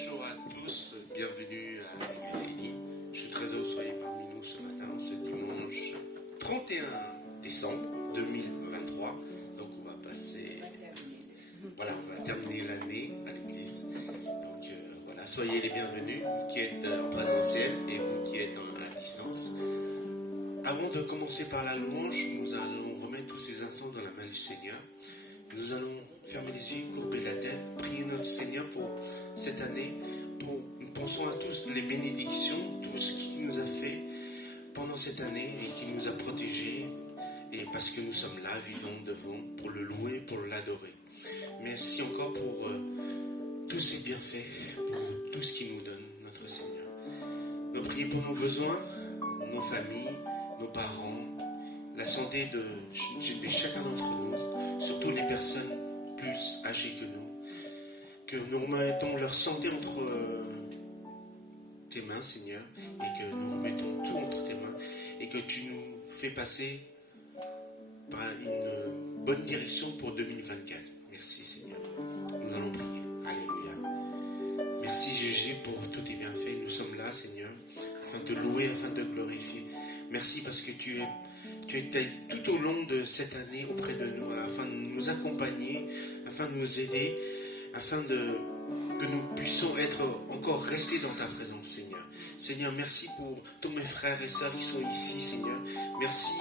Bonjour à tous, bienvenue à l'église Élie. Je suis très heureux que vous soyez parmi nous ce matin, ce dimanche 31 décembre 2023. Donc on va passer, voilà, on va terminer l'année à l'église. Donc voilà, soyez les bienvenus, vous qui êtes en présentiel et vous qui êtes à la distance. Avant de commencer par la louange, nous allons remettre tous ces instants dans la main du Seigneur. Nous allons fermer les yeux, courber la tête, prier notre Seigneur pour cette année. Nous pensons à tous les bénédictions, tout ce qu'il nous a fait pendant cette année et qui nous a protégés. Et parce que nous sommes là, vivants devant, pour le louer, pour l'adorer. Merci encore pour tous ces bienfaits, pour tout ce qu'il nous donne, notre Seigneur. Nous prions pour nos besoins, nos familles, nos parents, la santé de chacun d'entre nous, surtout les personnes plus âgées que nous. Que nous remettons leur santé entre tes mains, Seigneur, et que nous remettons tout entre tes mains, et que tu nous fais passer par une bonne direction pour 2024. Merci, Seigneur. Nous allons prier. Alléluia. Merci, Jésus, pour tous tes bienfaits. Nous sommes là, Seigneur, afin de te louer, afin de te glorifier. Merci parce que tu étais tout au long de cette année auprès de nous, afin de nous accompagner, afin de nous aider, afin que nous puissions être encore restés dans ta présence, Seigneur. Seigneur, merci pour tous mes frères et sœurs qui sont ici, Seigneur. Merci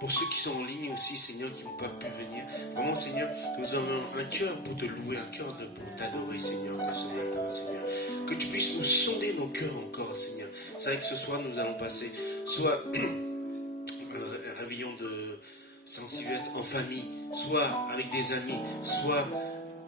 pour ceux qui sont en ligne aussi, Seigneur, qui n'ont pas pu venir. Vraiment, Seigneur, nous avons un cœur pour te louer, un cœur pour t'adorer, Seigneur, encore ce matin, Seigneur. Que tu puisses nous sonder nos cœurs encore, Seigneur. C'est vrai que ce soir, nous allons passer soit un réveillon de Saint-Sylvestre en famille, soit avec des amis, soit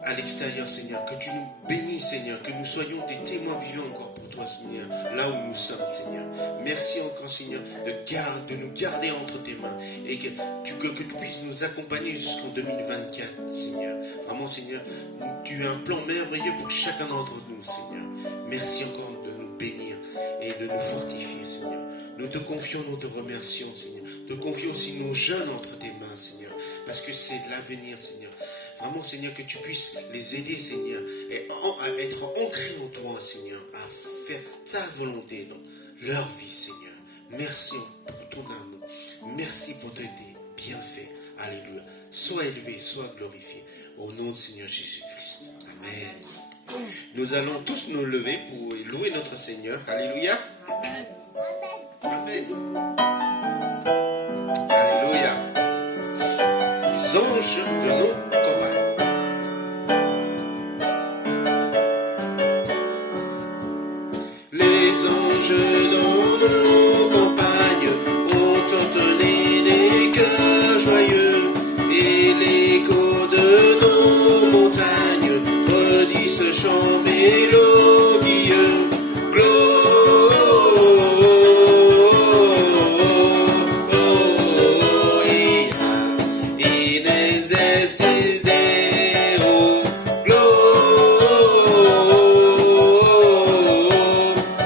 à l'extérieur, Seigneur. Que tu nous bénisses, Seigneur, que nous soyons des témoins vivants encore pour toi, Seigneur, là où nous sommes, Seigneur. Merci encore, Seigneur, de nous garder entre tes mains et que tu puisses nous accompagner jusqu'en 2024, Seigneur. Vraiment, Seigneur, tu as un plan merveilleux pour chacun d'entre nous, Seigneur. Merci encore de nous bénir et de nous fortifier, Seigneur. Nous te confions, nous te remercions, Seigneur. Nous te confions aussi nos jeunes entre tes mains, Seigneur, parce que c'est l'avenir, Seigneur. Vraiment, Seigneur, que tu puisses les aider, Seigneur, et à être ancrés en toi, Seigneur, à faire ta volonté dans leur vie, Seigneur. Merci pour ton amour. Merci pour tes bienfaits. Alléluia. Sois élevé, sois glorifié. Au nom du Seigneur Jésus-Christ. Amen. Nous allons tous nous lever pour louer notre Seigneur. Alléluia. Amen. Amen. Alléluia. Les anges de nos compagnes. Les anges dans nos campagnes ont entonné des chœurs joyeux et l'écho de nos montagnes redit ce chant mélodieux.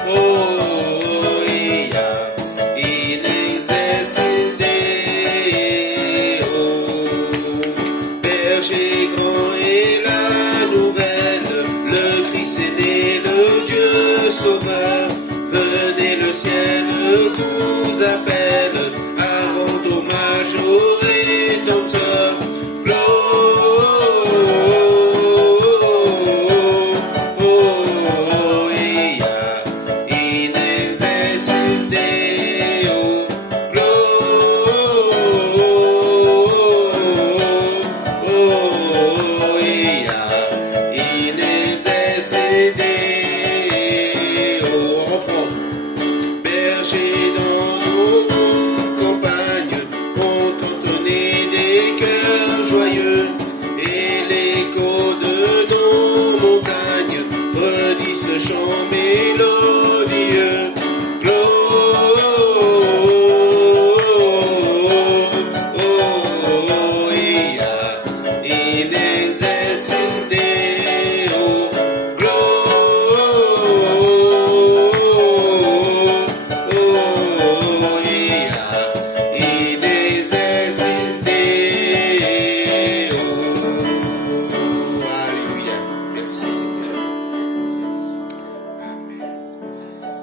Oh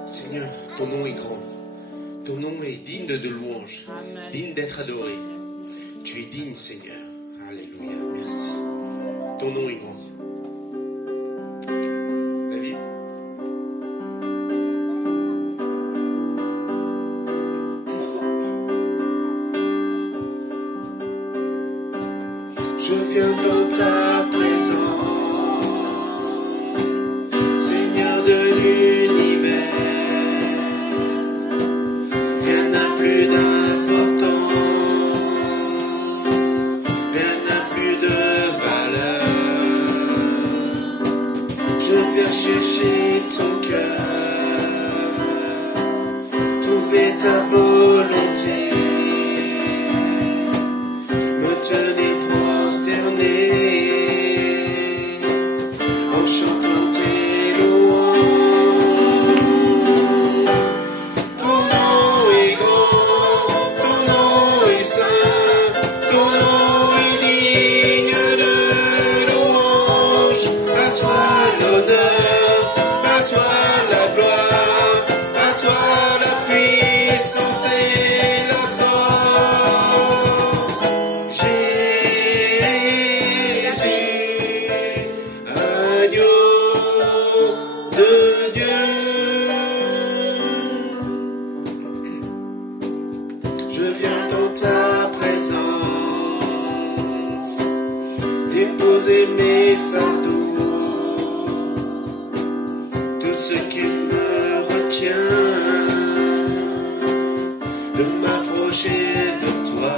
Seigneur, ton nom est grand. Ton nom est digne de louange, digne d'être adoré. Tu es digne, Seigneur. Alléluia, merci. Ton nom est grand. David? Je viens dans ta présence, Seigneur de l'univers. Rien n'a plus d'importance, rien n'a plus de valeur. Je viens chercher ton cœur, trouver ta volonté, me tenir prosterné en chantant tes louanges. Ton nom est grand, ton nom est saint, ton nom est digne de louange. À toi l'honneur, à toi la gloire, à toi la puissance et la force. Jésus, agneau de Dieu. Je viens dans ta présence, déposer mes fardeaux, tout ce qui me retient de m'approcher de toi.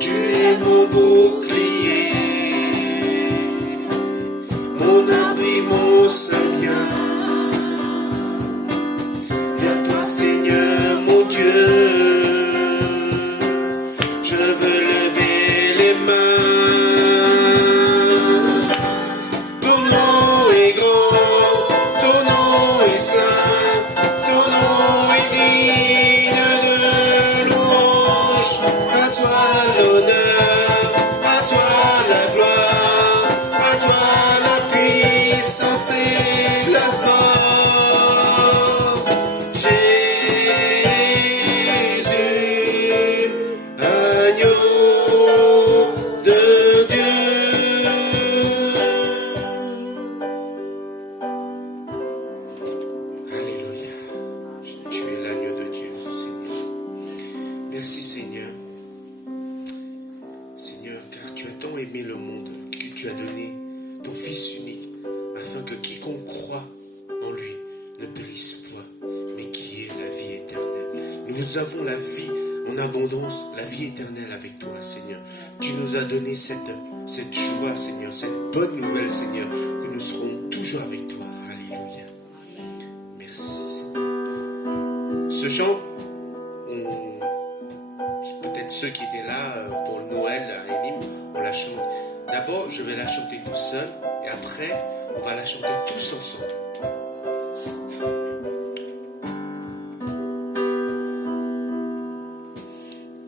Tu es mon bouclier, mon abri, mon saint bien. Vers toi, Seigneur, mon Dieu, je veux lever les mains. Ton nom est grand, ton nom est saint, ton nom est digne de louange. À toi l'honneur, à toi la gloire, à toi la puissance et la force. Jésus, agneau de Dieu. Alléluia. Tu es l'agneau de Dieu, Seigneur. Merci, Seigneur. Seigneur, car tu as tant aimé le monde que tu as donné ton Fils unique, afin que quiconque croit en lui ne périsse point, mais qui ait la vie éternelle. Nous avons la vie en abondance, la vie éternelle avec toi, Seigneur. Tu nous as donné cette joie, Seigneur, cette bonne nouvelle, Seigneur, que nous serons toujours avec toi. Alléluia. Merci, Seigneur. Ce chant, peut-être ceux qui étaient là pour le Noël à Elim, on la chante. D'abord, je vais la chanter tout seul, et après, on va la chanter tous ensemble.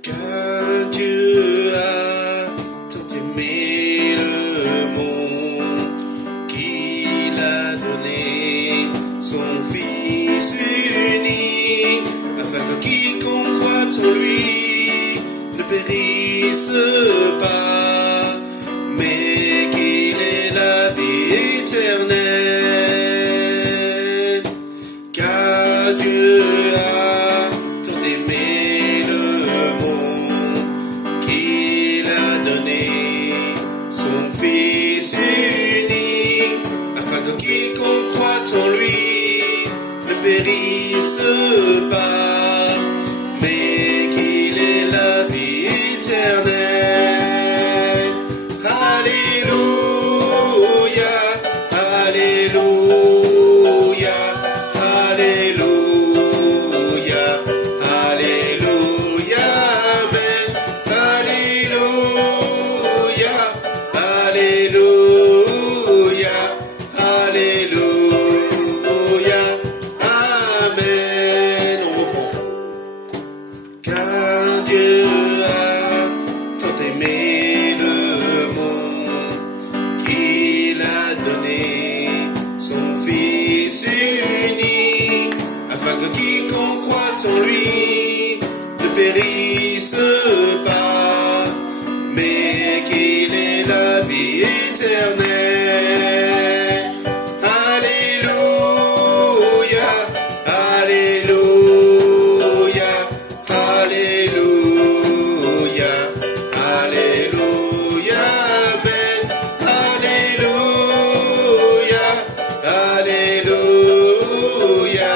Car Dieu a tant aimé le monde qu'il a donné son Fils unique, afin que quiconque croit en lui ne périsse pas, mais qu'il ait la vie éternelle. Car Dieu a tant aimé le monde qu'il a donné son Fils unique, afin que quiconque croit en lui ne périsse pas, mais qu'il ait la vie éternelle. Alléluia, alléluia, alléluia, alléluia, amen. Alléluia, alléluia, alléluia, amen. sans lui ne périssent pas, mais qu'il ait la vie éternelle. Alléluia, Alléluia, Alléluia, Alléluia, Amen. Alléluia, Alléluia,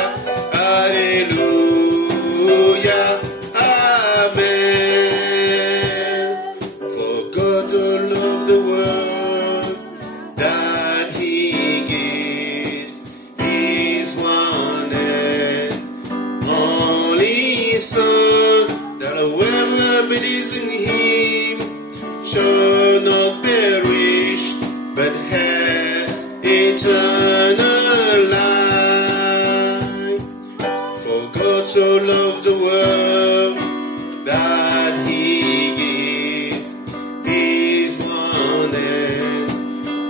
Alléluia, Amen. For God so loved the world that He gives His one and only Son, that whoever believes in Him shall not perish, but have eternal life. For God so loved the world that He gave His one and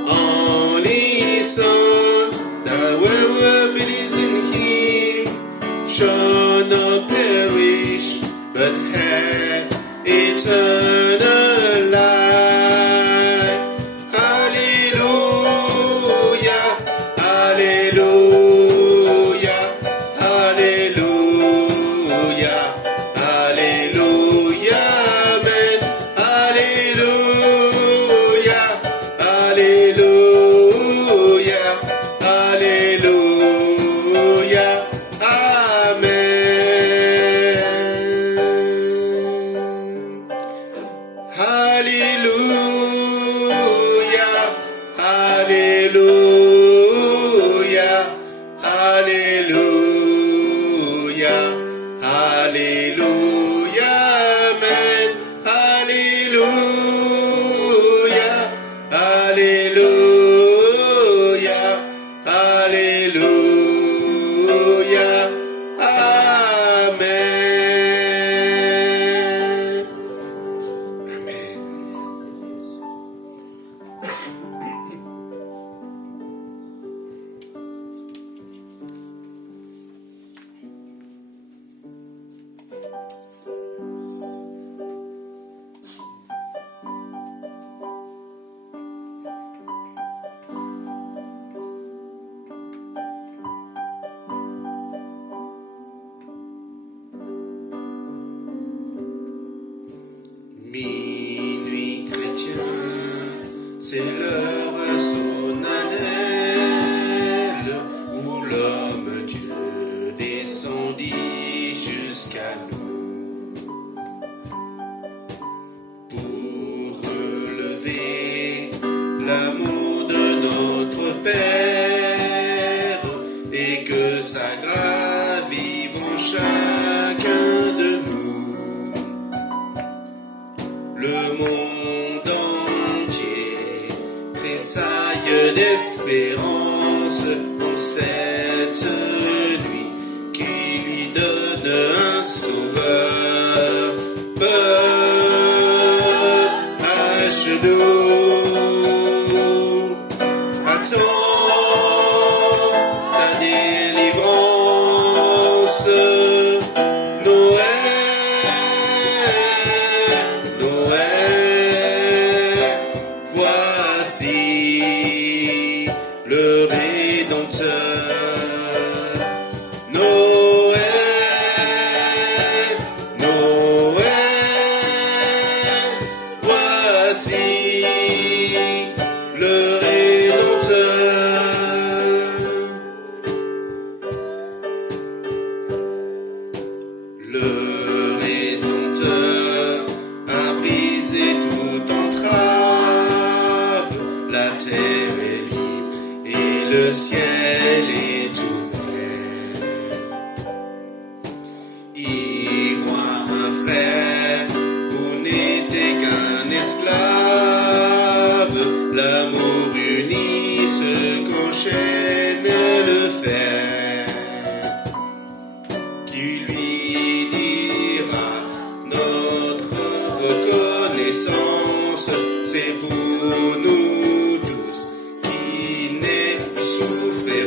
only Son, that whoever believes in Him shall not perish, but have eternal life. Alléluia, Alléluia, Alléluia, Alléluia, Amen. Alléluia, Alléluia, Alléluia, Amen. Alléluia, Alléluia, Alléluia, Alléluia, Amen. Alléluia, Alléluia, Alléluia, Amen. Amen. Minuit chrétien, c'est l'heure solennelle où l'homme Dieu descendit jusqu'à nous pour relever l'amour de notre Père et que sa grâce vive en chacun de nous. Le monde entier tressaille d'espérance en cette nuit qui lui donne un sauveur. À genoux, attends ta délivrance. Noël, Noël, voici le Rédempteur. Noël, Noël, voici le Rédempteur. Le Rédempteur a brisé toute entrave, la terre est libre et le ciel est ouvert. Il voit un frère où n'était qu'un esclave, l'amour uni ce qu'enchaîne le fer, qui lui dira notre reconnaissance, c'est pour nous tous qui n'est souffré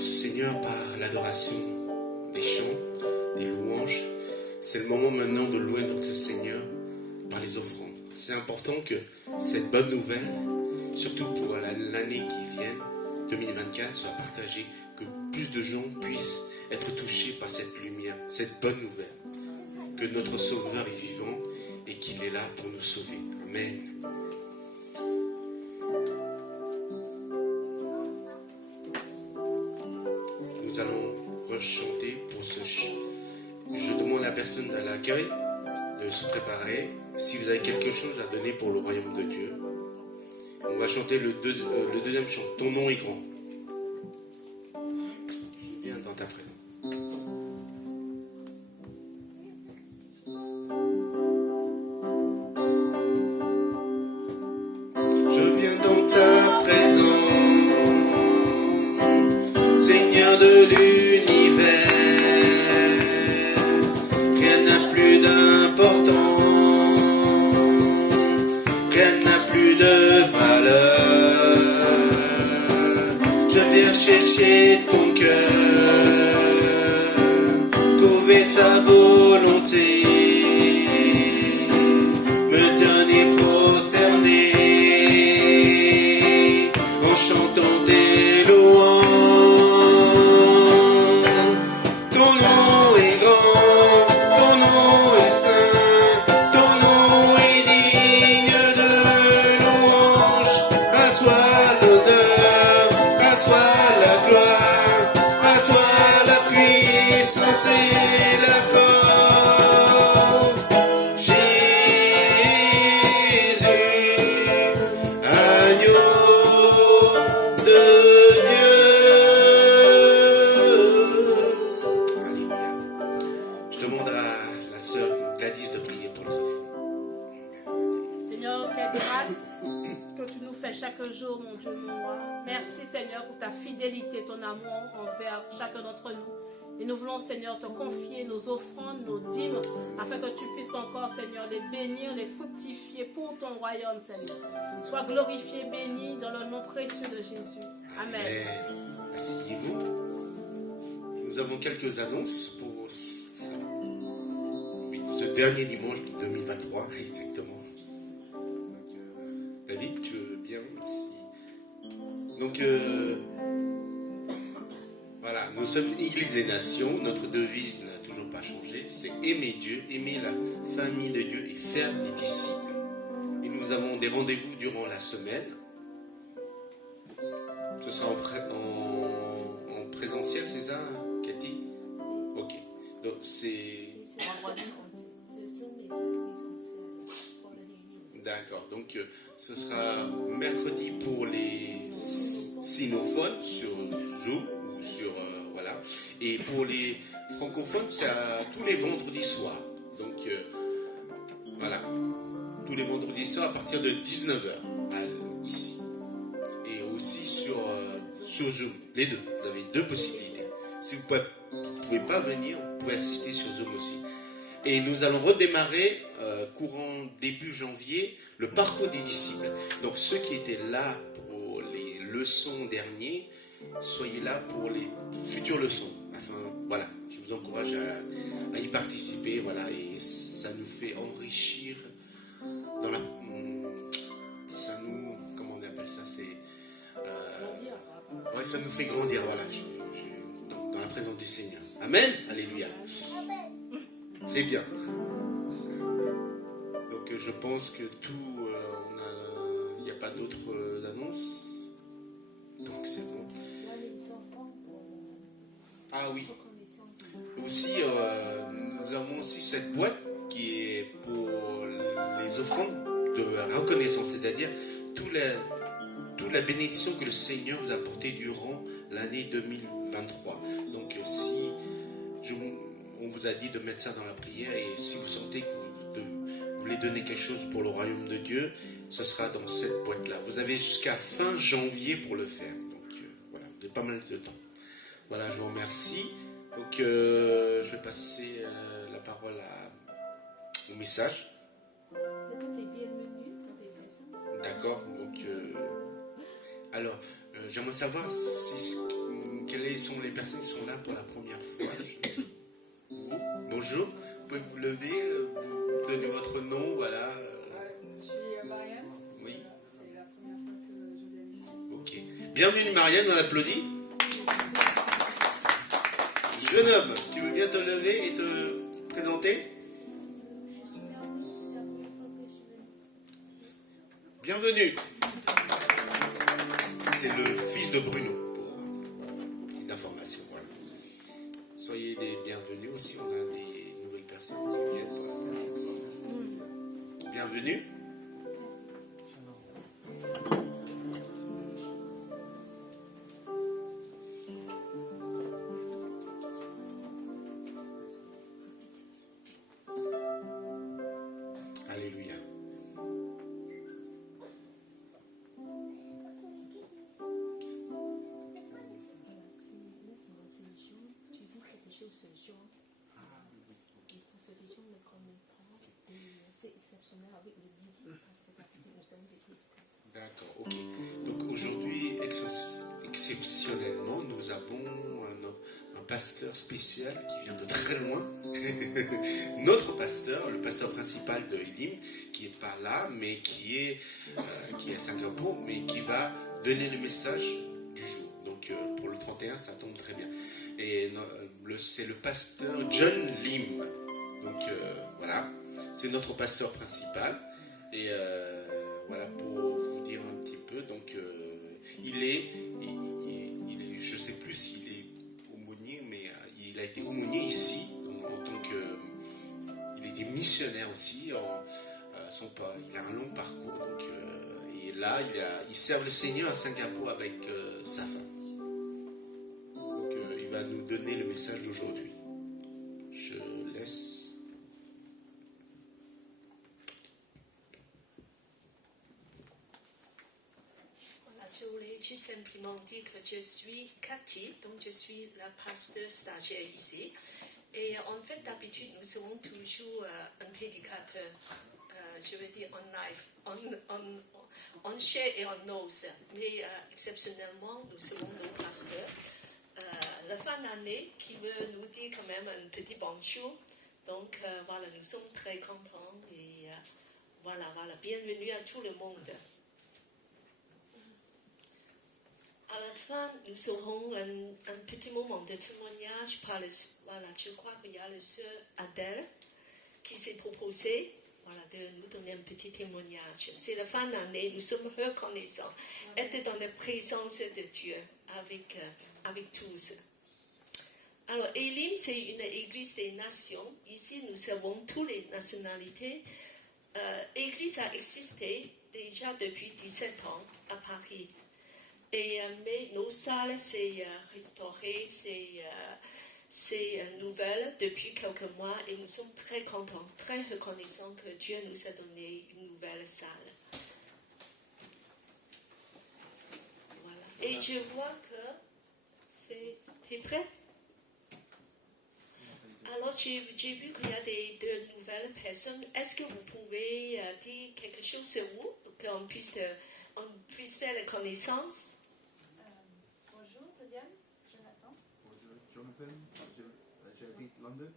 notre Seigneur par l'adoration, des chants, des louanges. C'est le moment maintenant de louer notre Seigneur par les offrandes. C'est important que cette bonne nouvelle, surtout pour l'année qui vient, 2024, soit partagée, que plus de gens puissent être touchés par cette lumière, cette bonne nouvelle, que notre Sauveur est vivant et qu'il est là pour nous sauver. Amen. Nous allons rechanter pour ce chant. Je demande à la personne à l'accueil de se préparer. Si vous avez quelque chose à donner pour le royaume de Dieu. On va chanter le deuxième chant. Ton nom est grand. Je viens dans ta présence. Je viens dans ta présence, Seigneur de l'univers. Rien n'a plus d'importance. Rien n'a plus de valeur. Je viens chercher ton cœur, trouver ta volonté, me donner prosterné en chantant des louanges. Ton nom est grand, ton nom est saint, ton nom est digne de louange. À toi l'honneur, à toi la gloire, à toi la puissance et la force. Jésus, agneau de Dieu. Alléluia. Je demande à la sœur Gladys de prier pour les enfants. Seigneur, quelle grâce que tu nous fais chaque jour, mon Dieu, mon roi. Merci, Seigneur, pour ta fidélité, ton amour envers chacun d'entre nous. Et nous voulons, Seigneur, te confier nos offrandes, nos dîmes, afin que tu puisses encore, Seigneur, les bénir, les fructifier pour ton royaume, Seigneur. Sois glorifié, béni, dans le nom précieux de Jésus. Amen. Asseyez-vous. Nous avons quelques annonces pour ce dernier dimanche de 2023, exactement. Donc, David, tu veux bien ici. Donc, voilà, nous sommes Église et Nations. Notre devise n'a toujours pas changé. C'est aimer Dieu, aimer la famille de Dieu et faire des disciples. Et nous avons des rendez-vous durant la semaine. Ce sera en présentiel, c'est ça, Cathy? Ok. Donc, c'est... D'accord. Donc, ce sera mercredi pour les sinophones sur Zoom. Voilà. Et pour les francophones, c'est tous les vendredis soirs. Donc, voilà. Tous les vendredis soirs à partir de 19h, ici. Et aussi sur Zoom. Les deux. Vous avez deux possibilités. Si vous ne pouvez pas venir, vous pouvez assister sur Zoom aussi. Et nous allons redémarrer, courant début janvier, le parcours des disciples. Donc, ceux qui étaient là pour les leçons dernières, soyez là pour les futures leçons. Enfin, voilà, je vous encourage à y participer, voilà, et ça nous fait enrichir dans la... Ça nous... Comment on appelle ça? C'est... ouais, ça nous fait grandir, voilà, dans la présence du Seigneur. Amen. Alléluia. C'est bien. Donc, je pense que tout... il n'y a pas d'autres annonces. Donc, c'est bon. Ah oui. Aussi, nous avons aussi cette boîte qui est pour les offrandes de reconnaissance, c'est-à-dire toute la bénédiction que le Seigneur vous a apportée durant l'année 2023. Donc, si on vous a dit de mettre ça dans la prière, et si vous sentez que vous voulez donner quelque chose pour le royaume de Dieu, ce sera dans cette boîte-là. Vous avez jusqu'à fin janvier pour le faire. Donc, voilà, vous avez pas mal de temps. Voilà, je vous remercie. Donc, je vais passer la parole au message. D'accord. Donc, alors, j'aimerais savoir Quelles sont les personnes qui sont là pour la première fois? Bonjour, vous pouvez vous lever, vous donner votre nom, voilà. Je suis Marianne. Oui. C'est la première fois que je viens ici. Ok. Bienvenue Marianne, on applaudit. Jeune homme, tu veux bien te lever et te présenter? Je suis Merveille, c'est la première fois que je suis venue. Bienvenue. C'est le fils de Bruno, pour petite information. Voilà. Soyez les bienvenus aussi, on a des nouvelles personnes qui viennent. Bienvenue. Alléluia. C'est exceptionnel avec le guide parce que d'habitude nous sommes des guides. D'accord, ok. Donc aujourd'hui, exceptionnellement, nous avons un pasteur spécial qui vient de très loin. Notre pasteur, le pasteur principal de Elim, qui n'est pas là, mais qui est à Singapour, mais qui va donner le message du jour. Donc pour le 31, ça tombe très bien. Et c'est le pasteur John Lim. Donc voilà, c'est notre pasteur principal. Et voilà, pour vous dire un petit peu, donc il est, je ne sais plus s'il est aumônier, mais il a été aumônier ici, en tant que, il était missionnaire aussi, il a un long parcours, donc, et là, il sert le Seigneur à Singapour avec sa femme. Donc il va nous donner le message d'aujourd'hui. Je laisse... Je voulais juste simplement dire que je suis Cathy, donc je suis la pasteur stagiaire ici. Et en fait, d'habitude, nous avons toujours un prédicateur, je veux dire en live, en chair et en os. Mais exceptionnellement, nous avons nos pasteurs. La fin d'année qui veut nous dire quand même un petit bonjour. Donc voilà, nous sommes très contents et voilà, bienvenue à tout le monde. À la fin, nous aurons un petit moment de témoignage par je crois qu'il y a le sœur Adèle qui s'est proposé de nous donner un petit témoignage. C'est la fin d'année, nous sommes reconnaissants d'être dans la présence de Dieu avec tous. Alors, Elim, c'est une église des nations. Ici, nous avons toutes les nationalités. L'église a existé déjà depuis 17 ans à Paris. Mais nos salles, c'est restauré, c'est nouvelle depuis quelques mois et nous sommes très contents, très reconnaissants que Dieu nous a donné une nouvelle salle. Voilà. Et je vois que t'es prêt? Alors j'ai vu qu'il y a de nouvelles personnes. Est-ce que vous pouvez dire quelque chose sur vous pour qu'on puisse faire la connaissance? Bonjour, Viviane, Jonathan. Bonjour, Jonathan. J'habite London.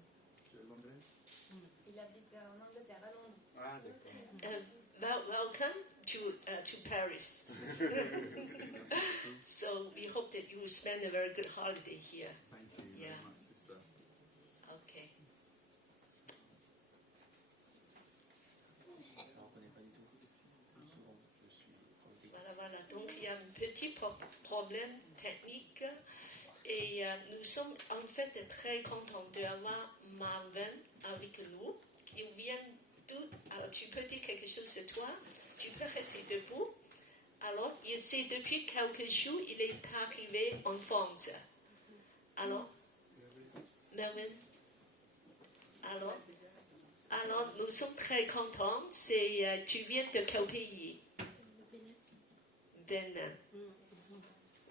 Il habite en Angleterre, à Londres. Ah, d'accord. Welcome to Paris. So we hope that you will spend a very good holiday here. Thank you very much, sister. Okay. Voilà. Donc il y a un petit problème technique et nous sommes en fait très contents d'avoir Marvin avec nous. Il vient d'où? Alors tu peux dire quelque chose sur toi? Tu peux rester debout. Alors, c'est depuis quelques jours, il est arrivé en France. Alors, Mervyn? Alors, nous sommes très contents. Tu viens de quel pays? Bénin.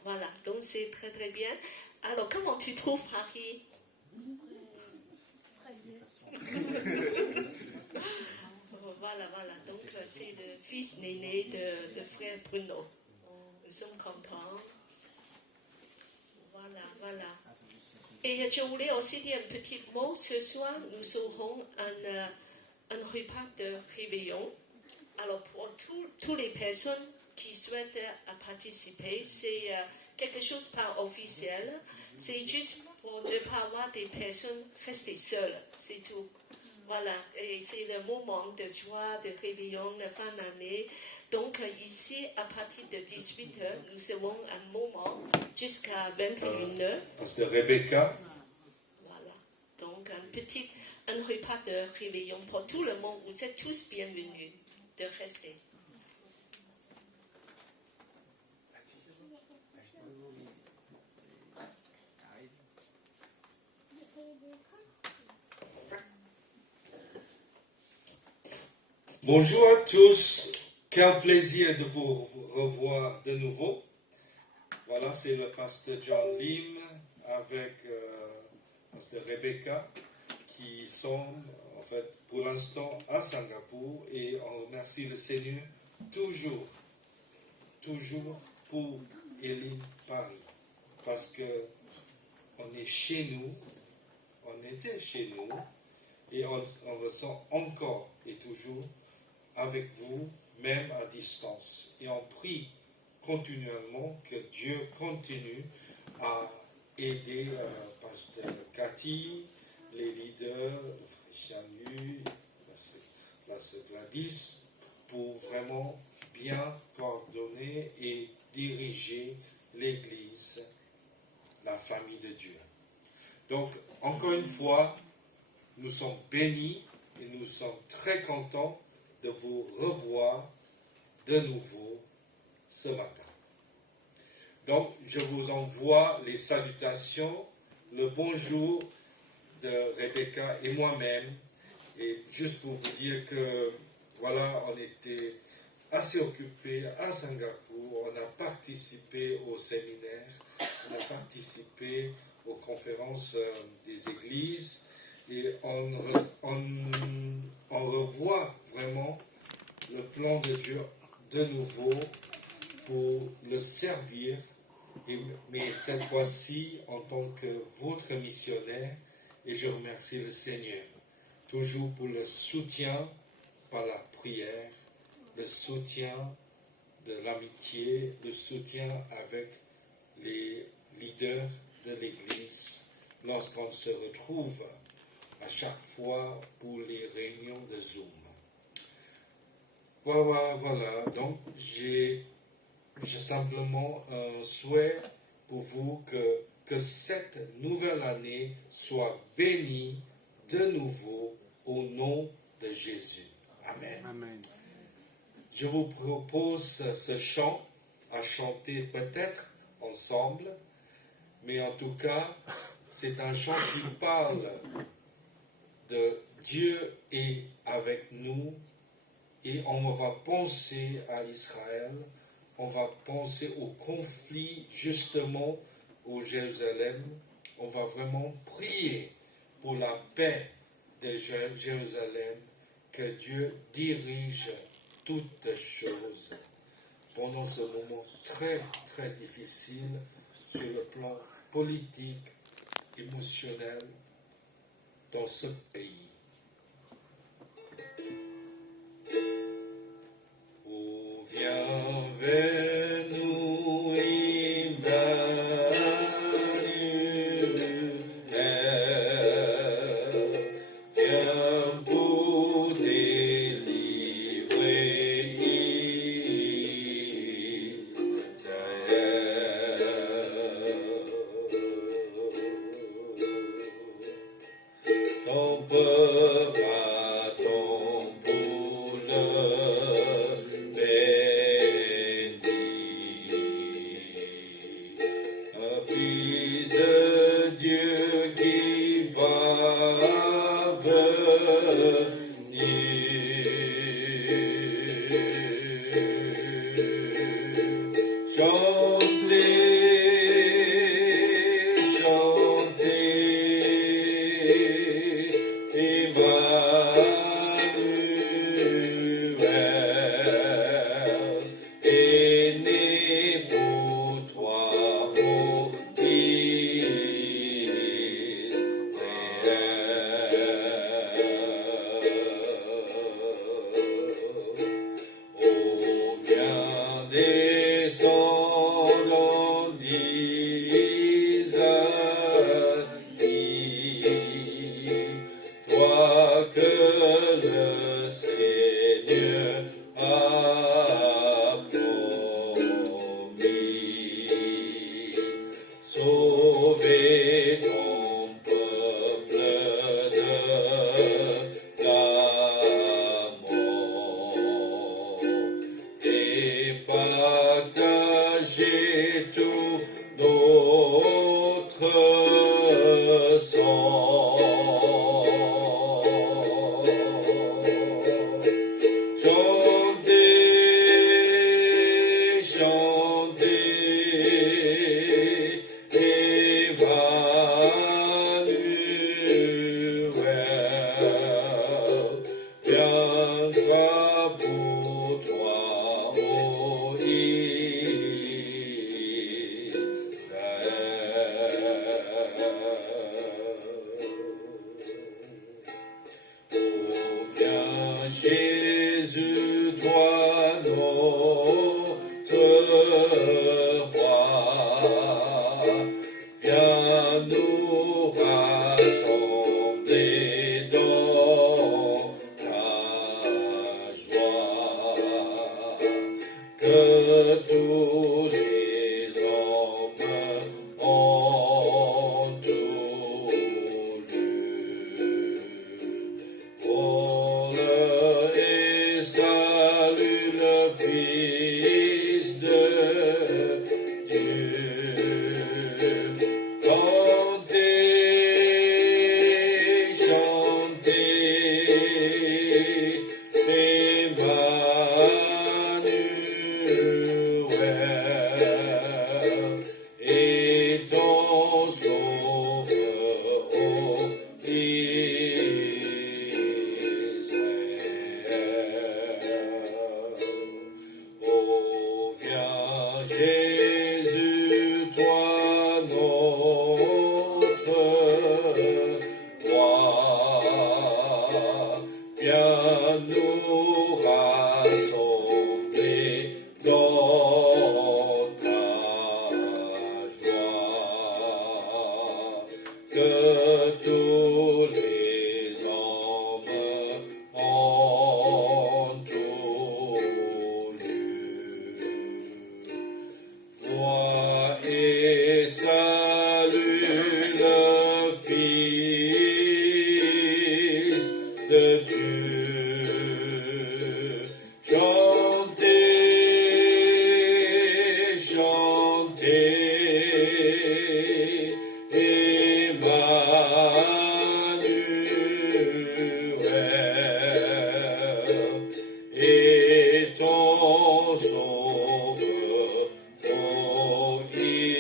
Voilà, donc c'est très très bien. Alors, comment tu trouves Paris? Très bien. Voilà. Donc, c'est le fils aîné de frère Bruno. Nous sommes contents. Voilà. Et je voulais aussi dire un petit mot. Ce soir, nous aurons un repas de réveillon. Alors, pour toutes les personnes qui souhaitent participer, c'est quelque chose pas officiel. C'est juste pour ne pas avoir des personnes restées seules. C'est tout. Voilà. Et c'est le moment de joie, de réveillon, de fin d'année. Donc, ici, à partir de 18h, nous avons un moment jusqu'à 21h. Pasteur Rebecca. Voilà. Donc, un repas de réveillon pour tout le monde. Vous êtes tous bienvenus de rester. Bonjour à tous, quel plaisir de vous revoir de nouveau. Voilà, c'est le pasteur John Lim avec pasteur Rebecca qui sont en fait pour l'instant à Singapour et on remercie le Seigneur toujours pour Elim Paris parce que on est chez nous, on était chez nous et on ressent encore et toujours avec vous, même à distance. Et on prie continuellement que Dieu continue à aider Pasteur Cathy, les leaders, Christianu, Pasteur Gladys, pour vraiment bien coordonner et diriger l'Église, la famille de Dieu. Donc, encore une fois, nous sommes bénis et nous sommes très contents de vous revoir de nouveau ce matin. Donc, je vous envoie les salutations, le bonjour de Rebecca et moi-même. Et juste pour vous dire que, voilà, on était assez occupés à Singapour, on a participé au séminaire, on a participé aux conférences des églises, et on revoit vraiment le plan de Dieu de nouveau pour le servir, mais cette fois-ci en tant que votre missionnaire, et je remercie le Seigneur, toujours pour le soutien par la prière, le soutien de l'amitié, le soutien avec les leaders de l'Église lorsqu'on se retrouve à chaque fois pour les réunions de Zoom. Voilà. Donc, j'ai simplement un souhait pour vous que cette nouvelle année soit bénie de nouveau au nom de Jésus. Amen. Amen. Je vous propose ce chant à chanter peut-être ensemble, mais en tout cas, c'est un chant qui parle de Dieu est avec nous et on va penser à Israël, on va penser au conflit justement au Jérusalem, on va vraiment prier pour la paix de Jérusalem, que Dieu dirige toutes choses pendant ce moment très très difficile sur le plan politique, émotionnel dans ce pays. Oh, viens vers nous, Emmanuel, viens pour délivrer Israël. Ton peuple descendant d'Isaïe, toi que le Seigneur a promis, sauver ton peuple de la mort et partager tout notre sang. Chantez, chantez, Emmanuel viendra pour toi, ô Israël. Oh, viens Jésus, toi notre roi, viens nous rassembler dans ta joie, que tous les hommes en tout lieu pour et salue le Fils de Dieu. Chantez, chantez, Emmanuel et ton sauveur, ô Israël. Oh, viens Jésus, toi notre roi, viens nous rassembler dans ta joie, que tous les hommes en tout lieu vois et salue le Fils de Dieu. Chantez, chantez, Emmanuel et ton sauveur, ô Israël.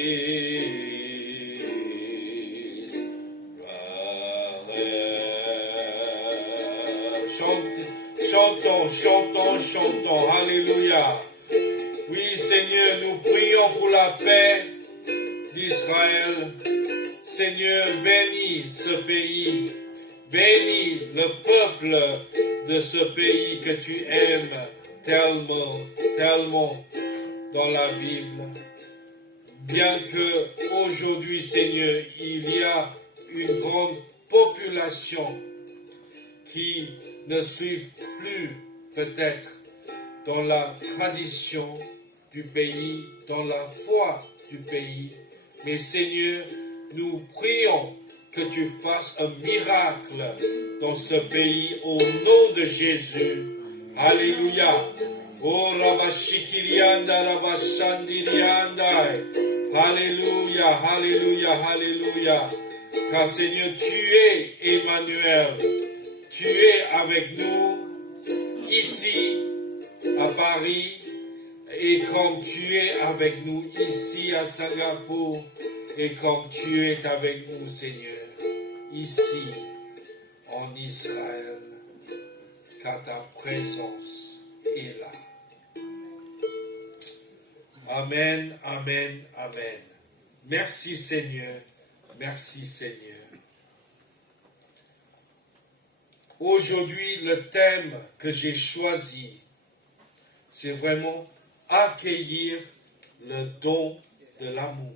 Chantons, chantons, chantons, alléluia. Oui, Seigneur, nous prions pour la paix d'Israël. Seigneur, bénis ce pays, bénis le peuple de ce pays que tu aimes tellement, tellement dans la Bible. Bien que aujourd'hui, Seigneur, il y a une grande population qui ne suivent plus peut-être dans la tradition du pays, dans la foi du pays. Mais Seigneur, nous prions que tu fasses un miracle dans ce pays au nom de Jésus. Alléluia. Oh, Rabashikirianda, Rabashandirianda. Alléluia, alléluia, alléluia. Car Seigneur, tu es Emmanuel. Tu es avec nous ici à Paris et comme tu es avec nous ici à Singapour et comme tu es avec nous, Seigneur, ici en Israël, car ta présence est là. Amen, amen, amen. Merci Seigneur, merci Seigneur. Aujourd'hui, le thème que j'ai choisi, c'est vraiment accueillir le don de l'amour.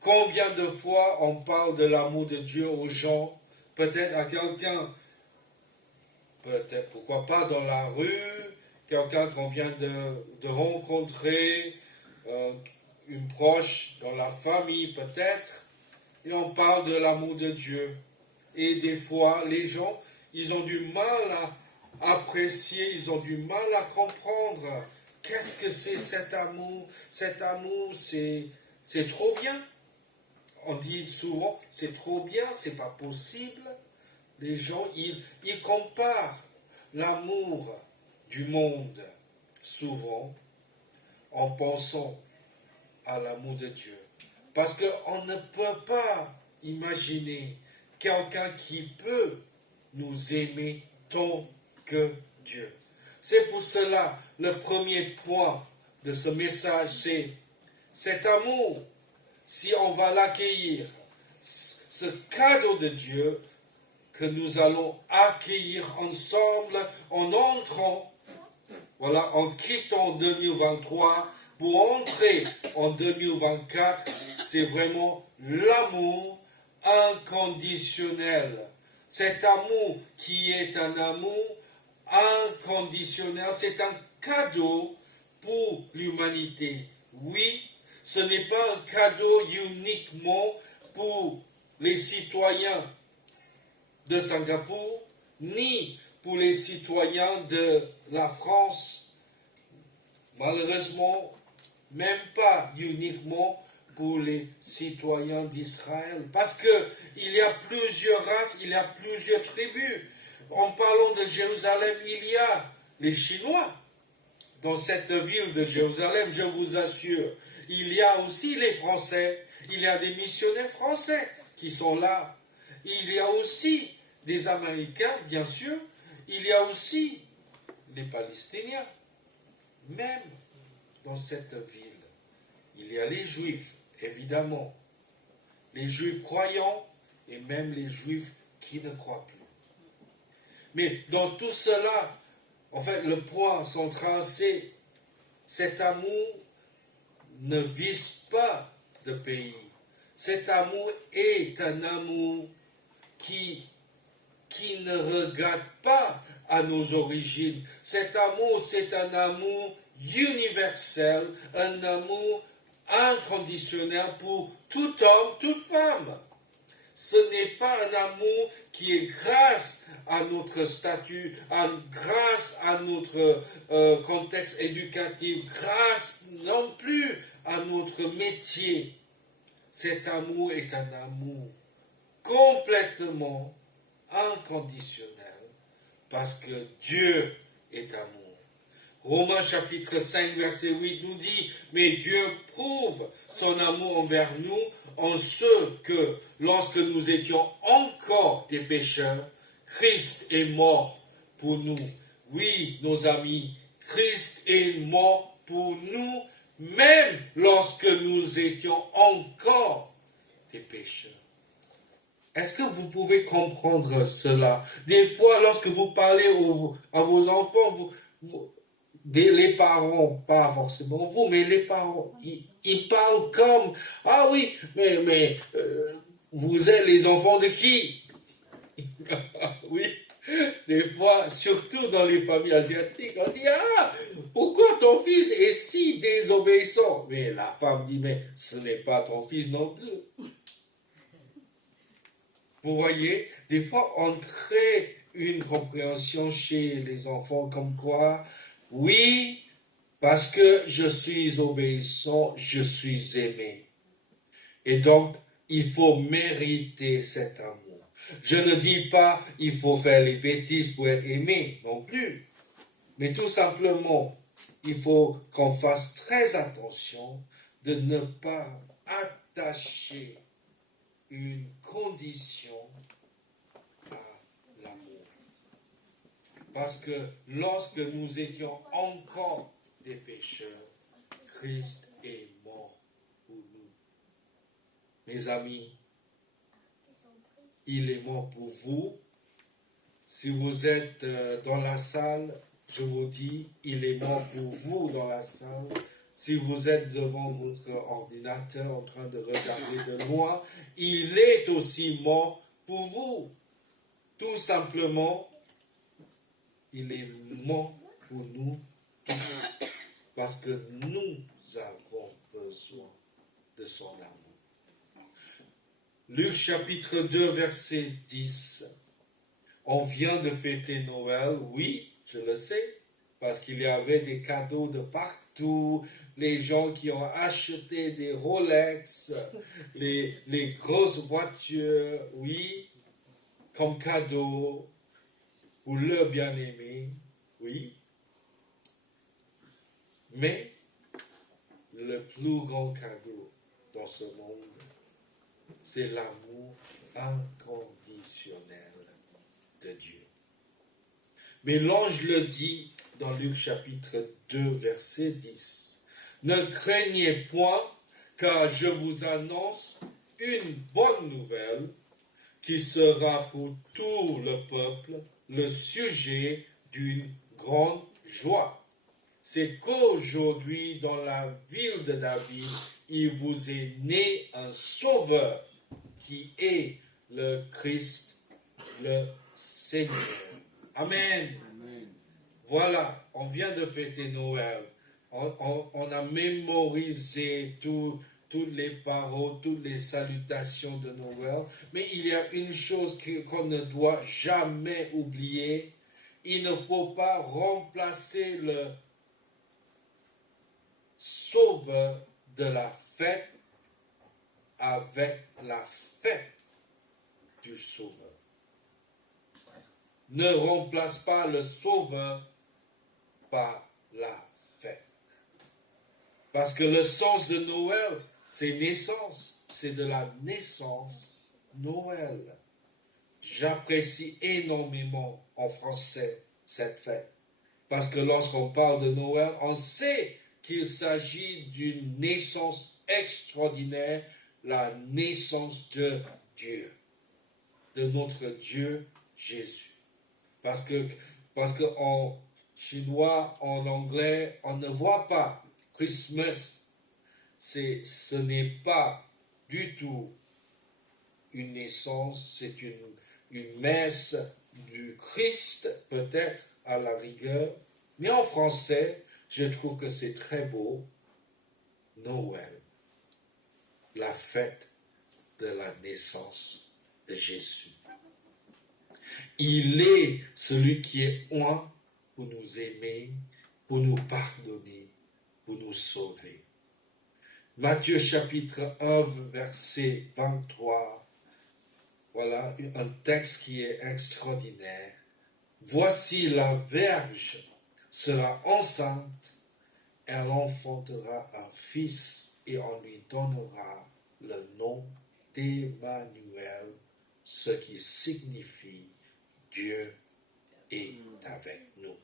Combien de fois on parle de l'amour de Dieu aux gens, peut-être à quelqu'un, peut-être, pourquoi pas dans la rue, quelqu'un qu'on vient de rencontrer, une proche dans la famille peut-être, et on parle de l'amour de Dieu. Et des fois, les gens, ils ont du mal à apprécier, ils ont du mal à comprendre. Qu'est-ce que c'est cet amour? Cet amour, c'est trop bien. On dit souvent, c'est trop bien, c'est pas possible. Les gens, ils comparent l'amour du monde, souvent, en pensant à l'amour de Dieu. Parce qu'on ne peut pas imaginer quelqu'un qui peut nous aimer tant que Dieu. C'est pour cela, le premier point de ce message, c'est cet amour. Si on va l'accueillir, ce cadeau de Dieu que nous allons accueillir ensemble en entrant, voilà, en quittant 2023 pour entrer en 2024, c'est vraiment l'amour inconditionnel. Cet amour qui est un amour inconditionnel, c'est un cadeau pour l'humanité. Oui, ce n'est pas un cadeau uniquement pour les citoyens de Singapour, ni pour les citoyens de la France. Malheureusement, même pas uniquement pour les citoyens d'Israël. Parce qu'il y a plusieurs races, il y a plusieurs tribus. En parlant de Jérusalem, il y a les Chinois. Dans cette ville de Jérusalem, je vous assure, il y a aussi les Français, il y a des missionnaires français qui sont là. Il y a aussi des Américains, bien sûr, il y a aussi les Palestiniens. Même dans cette ville, il y a les Juifs, évidemment, les Juifs croyants et même les Juifs qui ne croient plus. Mais dans tout cela, en fait, le point central, c'est cet amour ne vise pas de pays. Cet amour est un amour qui ne regarde pas à nos origines. Cet amour, c'est un amour universel, un amour inconditionnel pour tout homme, toute femme. Ce n'est pas un amour qui est grâce à notre statut, grâce à notre contexte éducatif, grâce non plus à notre métier. Cet amour est un amour complètement inconditionnel parce que Dieu est amour. Romains chapitre 5 verset 8 nous dit, mais Dieu prouve son amour envers nous en ce que lorsque nous étions encore des pécheurs, Christ est mort pour nous. Oui, nos amis, Christ est mort pour nous, même lorsque nous étions encore des pécheurs. Est-ce que vous pouvez comprendre cela? Des fois, lorsque vous parlez à vos enfants, les parents, pas forcément vous, mais les parents, ils parlent comme, ah oui, mais vous êtes les enfants de qui? Oui, des fois, surtout dans les familles asiatiques, on dit, ah, pourquoi ton fils est si désobéissant? Mais la femme dit, mais ce n'est pas ton fils non plus. Vous voyez, des fois, on crée une compréhension chez les enfants comme quoi, oui, parce que je suis obéissant, je suis aimé. Et donc, il faut mériter cet amour. Je ne dis pas il faut faire les bêtises pour être aimé non plus. Mais tout simplement, il faut qu'on fasse très attention de ne pas attacher une condition à l'amour. Parce que lorsque nous étions encore des pécheurs, Christ est mort pour nous. Mes amis, il est mort pour vous. Si vous êtes dans la salle, je vous dis, il est mort pour vous dans la salle. Si vous êtes devant votre ordinateur en train de regarder de loin, il est aussi mort pour vous. Tout simplement, il est mort pour nous tous. Parce que nous avons besoin de son amour. Luc chapitre 2, verset 10. On vient de fêter Noël, oui, je le sais, parce qu'il y avait des cadeaux de partout, les gens qui ont acheté des Rolex, les grosses voitures, oui, comme cadeau pour leur bien-aimé, oui. Mais le plus grand cadeau dans ce monde, c'est l'amour inconditionnel de Dieu. Mais l'ange le dit dans Luc chapitre 2, verset 10. Ne craignez point, car je vous annonce une bonne nouvelle qui sera pour tout le peuple le sujet d'une grande joie. C'est qu'aujourd'hui, dans la ville de David, il vous est né un sauveur qui est le Christ, le Seigneur. Amen. Amen. Voilà, on vient de fêter Noël. On a mémorisé toutes les paroles, toutes les salutations de Noël. Mais il y a une chose qu'on ne doit jamais oublier. Il ne faut pas remplacer le sauveur de la fête avec la fête du sauveur. Ne remplace pas le sauveur par la fête. Parce que le sens de Noël, c'est naissance. C'est de la naissance, Noël. J'apprécie énormément en français cette fête. Parce que lorsqu'on parle de Noël, on sait qu'il s'agit d'une naissance extraordinaire, la naissance de Dieu, de notre Dieu Jésus. Parce que en chinois, en anglais, on ne voit pas Christmas. Ce n'est pas du tout une naissance, c'est une messe du Christ, peut-être à la rigueur. Mais en français, je trouve que c'est très beau. Noël, la fête de la naissance de Jésus. Il est celui qui est oint pour nous aimer, pour nous pardonner, pour nous sauver. Matthieu chapitre 1, verset 23. Voilà un texte qui est extraordinaire. Voici la Vierge sera enceinte, elle enfantera un fils et on lui donnera le nom d'Emmanuel, ce qui signifie Dieu est avec nous.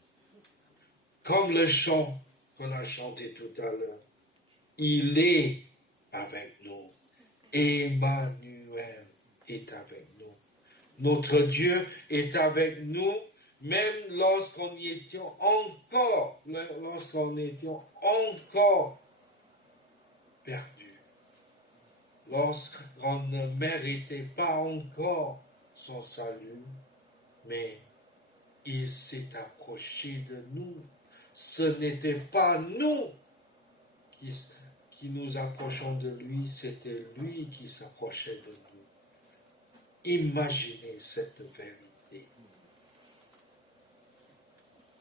Comme le chant qu'on a chanté tout à l'heure, il est avec nous. Emmanuel est avec nous. Notre Dieu est avec nous, même lorsqu'on était encore perdu. Lorsqu'on ne méritait pas encore son salut, mais il s'est approché de nous. Ce n'était pas nous qui nous approchons de lui, c'était lui qui s'approchait de nous. Imaginez cette vérité.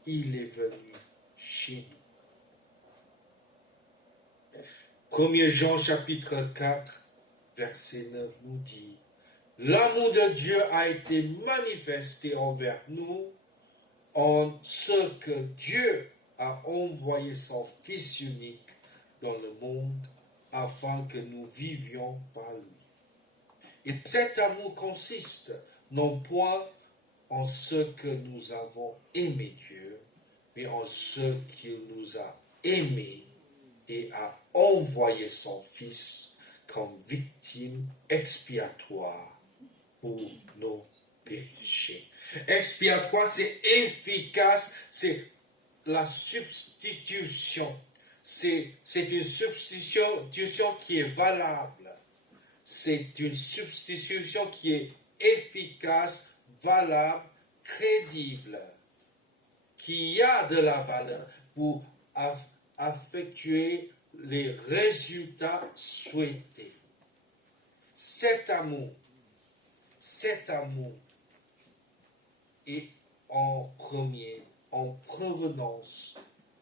Il est venu chez nous. 1 Jean chapitre 4, verset 9 nous dit: l'amour de Dieu a été manifesté envers nous en ce que Dieu a envoyé son Fils unique dans le monde afin que nous vivions par lui. Et cet amour consiste non point en ce que nous avons aimé Dieu, mais en ce qu'il nous a aimés et a envoyé son Fils comme victime expiatoire pour nos péchés. Expiatoire, c'est efficace, c'est la substitution. c'est une substitution qui est valable. C'est une substitution qui est efficace, valable, crédible, qui a de la valeur pour effectuer les résultats souhaités. Cet amour est en premier, en provenance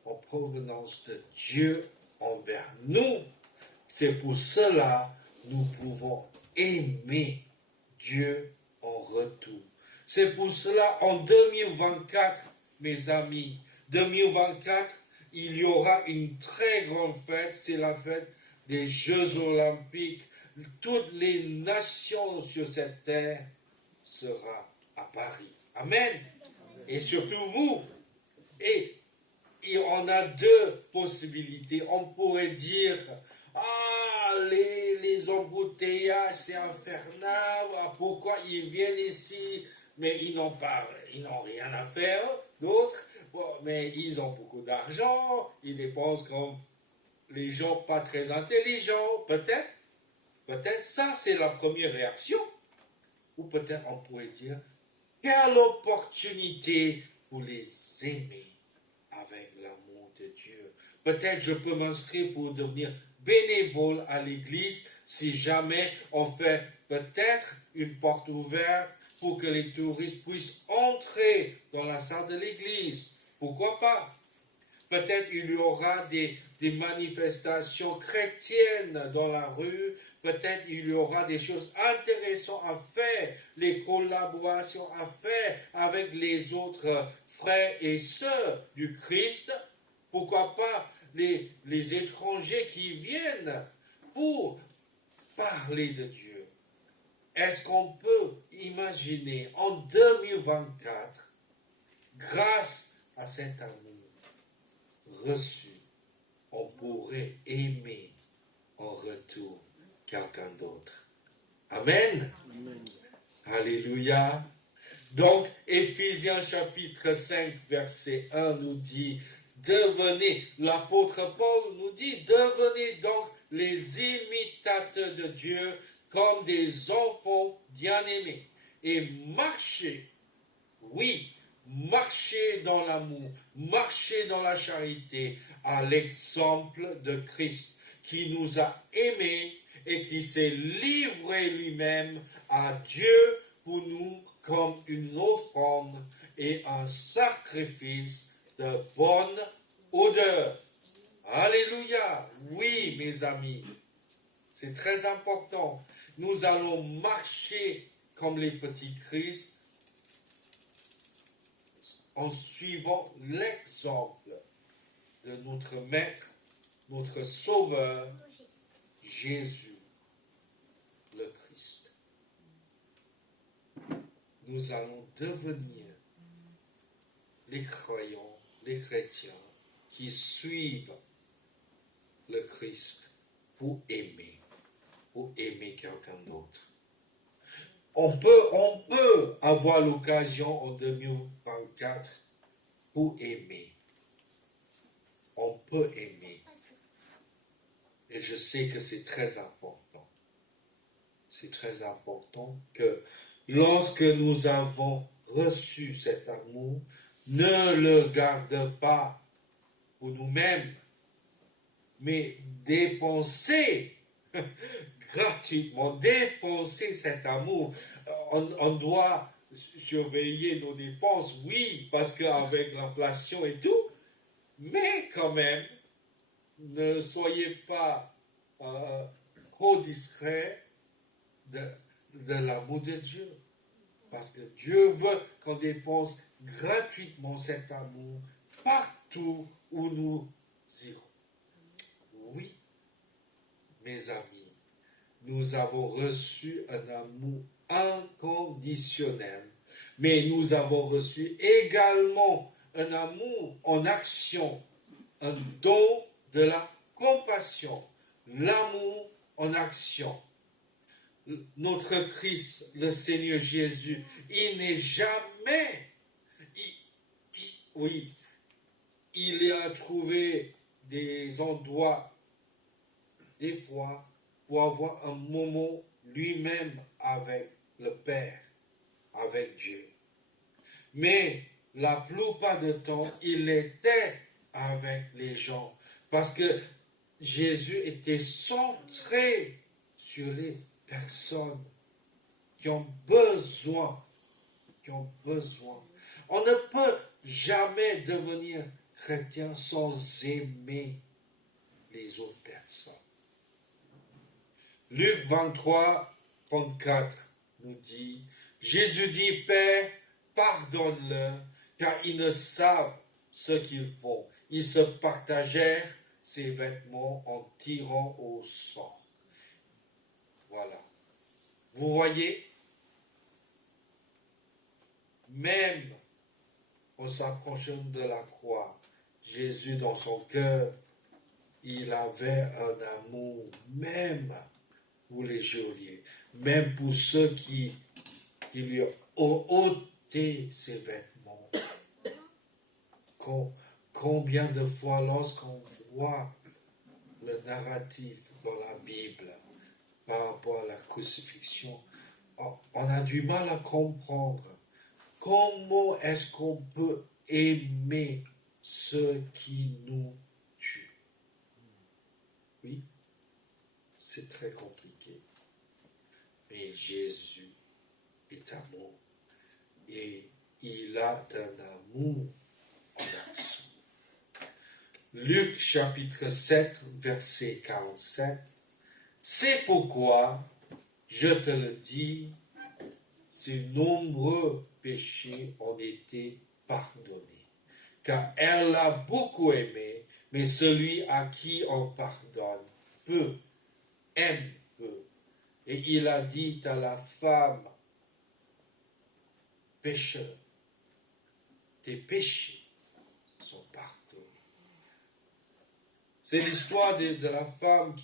de Dieu envers nous. C'est pour cela que nous pouvons aimer Dieu en retour. C'est pour cela, en 2024, mes amis, 2024, il y aura une très grande fête, c'est la fête des Jeux Olympiques. Toutes les nations sur cette terre seront à Paris. Amen. Et surtout vous. Et on a deux possibilités. On pourrait dire, les embouteillages, c'est infernal, pourquoi ils viennent ici, mais ils n'ont rien à faire, d'autres, mais ils ont beaucoup d'argent, ils dépensent comme les gens pas très intelligents, peut-être ça c'est la première réaction, ou peut-être on pourrait dire, quelle opportunité pour les aimer avec l'amour de Dieu. Peut-être je peux m'inscrire pour devenir bénévole à l'église si jamais on fait peut-être une porte ouverte pour que les touristes puissent entrer dans la salle de l'église. Pourquoi pas? Peut-être il y aura des manifestations chrétiennes dans la rue. Peut-être il y aura des choses intéressantes à faire, les collaborations à faire avec les autres frères et sœurs du Christ. Pourquoi pas les étrangers qui viennent pour parler de Dieu. Est-ce qu'on peut imaginer en 2024, grâce à cet amour reçu, on pourrait aimer en retour quelqu'un d'autre. Amen. Amen. Alléluia. Donc, Éphésiens chapitre 5, verset 1 nous dit, l'apôtre Paul nous dit, devenez donc les imitateurs de Dieu comme des enfants bien-aimés et marchez dans l'amour, marchez dans la charité à l'exemple de Christ qui nous a aimés et qui s'est livré lui-même à Dieu pour nous comme une offrande et un sacrifice de bonne odeur. Alléluia. Oui, mes amis, c'est très important. Nous allons marcher comme les petits Christ en suivant l'exemple de notre Maître, notre Sauveur, Jésus, le Christ. Nous allons devenir les croyants, les chrétiens qui suivent le Christ pour aimer quelqu'un d'autre. On peut avoir l'occasion en 2024 pour aimer. On peut aimer. Et je sais que c'est très important. C'est très important que lorsque nous avons reçu cet amour, ne le garde pas pour nous-mêmes, mais dépenser gratuitement, dépenser cet amour. On doit surveiller nos dépenses, oui, parce qu'avec l'inflation et tout, mais quand même, ne soyez pas trop discret de l'amour de Dieu. Parce que Dieu veut qu'on dépense gratuitement cet amour partout où nous irons. Oui, mes amis, nous avons reçu un amour inconditionnel, mais nous avons reçu également un amour en action, un don de la compassion, l'amour en action. Notre Christ, le Seigneur Jésus, il n'est jamais, il a trouvé des endroits, des fois, pour avoir un moment lui-même avec le Père, avec Dieu. Mais la plupart du temps, il était avec les gens parce que Jésus était centré sur les personnes qui ont besoin. On ne peut jamais devenir chrétien sans aimer les autres personnes. Luc 23, 34 nous dit, Jésus dit, Père, pardonne-leur, car ils ne savent ce qu'ils font. Ils se partagèrent ses vêtements en tirant au sort. Voilà. Vous voyez, même en s'approchant de la croix, Jésus dans son cœur, il avait un amour même pour les geôliers, même pour ceux qui lui ont ôté ses vêtements. Combien de fois, lorsqu'on voit le narratif dans la Bible par rapport à la crucifixion, on a du mal à comprendre comment est-ce qu'on peut aimer ceux qui nous tuent. Oui, c'est très compliqué. Mais Jésus est amour. Et il a un amour en action. Luc chapitre 7, verset 47. C'est pourquoi, je te le dis, ses nombreux péchés ont été pardonnés. Car elle a beaucoup aimé, mais celui à qui on pardonne peu, aime peu. Et il a dit à la femme, pécheur, tes péchés sont pardonnés. C'est l'histoire de la femme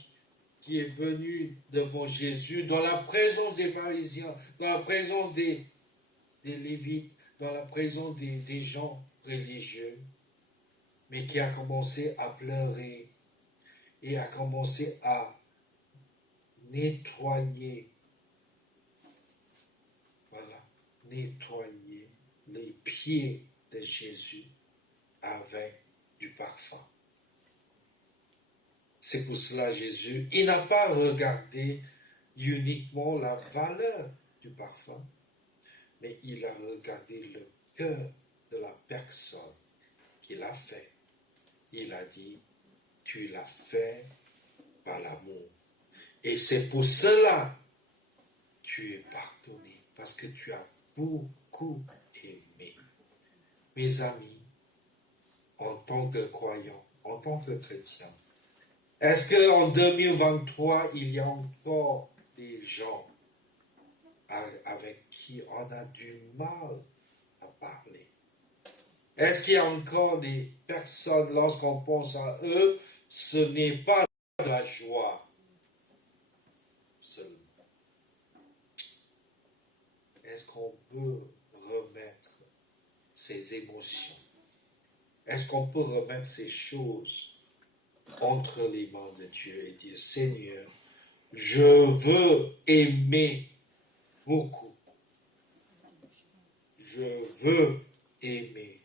qui est venue devant Jésus dans la présence des pharisiens, dans la présence des Lévites, dans la présence des gens religieux, mais qui a commencé à pleurer et a commencé à nettoyer, nettoyer les pieds de Jésus avec du parfum. C'est pour cela Jésus, il n'a pas regardé uniquement la valeur du parfum, mais il a regardé le cœur de la personne qui l'a fait. Il a dit, tu l'as fait par l'amour. Et c'est pour cela que tu es pardonné, parce que tu as beaucoup aimé. Mes amis, en tant que croyants, en tant que chrétiens, est-ce qu'en 2023, il y a encore des gens avec qui on a du mal à parler? Est-ce qu'il y a encore des personnes, lorsqu'on pense à eux, ce n'est pas de la joie seulement? Est-ce qu'on peut remettre ces émotions? Est-ce qu'on peut remettre ces choses entre les mains de Dieu et dire, Seigneur, je veux aimer beaucoup. Je veux aimer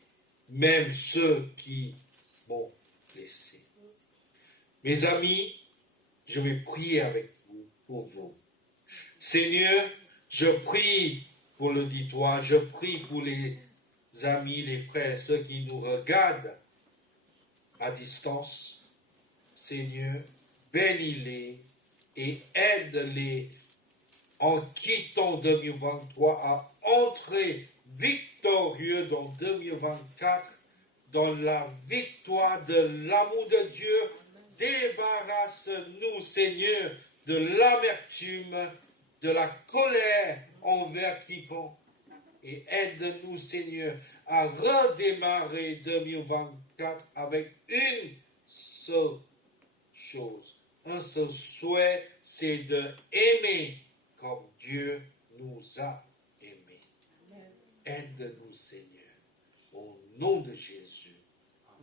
même ceux qui m'ont blessé. Mes amis, je vais prier avec vous, pour vous. Seigneur, je prie pour l'auditoire, je prie pour les amis, les frères, ceux qui nous regardent à distance. Seigneur, bénis-les et aide-les en quittant 2023 à entrer victorieux dans 2024 dans la victoire de l'amour de Dieu. Débarrasse-nous, Seigneur, de l'amertume, de la colère envers quiconque et aide-nous, Seigneur, à redémarrer 2024 avec une seule chose, un seul souhait, c'est de aimer comme Dieu nous a aimés. Aide-nous, Seigneur, au nom de Jésus.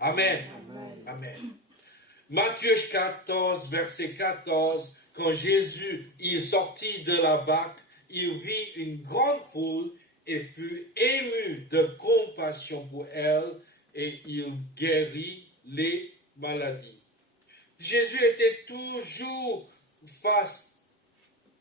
Amen. Amen. Matthieu 14, verset 14, quand Jésus est sorti de la barque, il vit une grande foule et fut ému de compassion pour elle et il guérit les maladies. Jésus était toujours face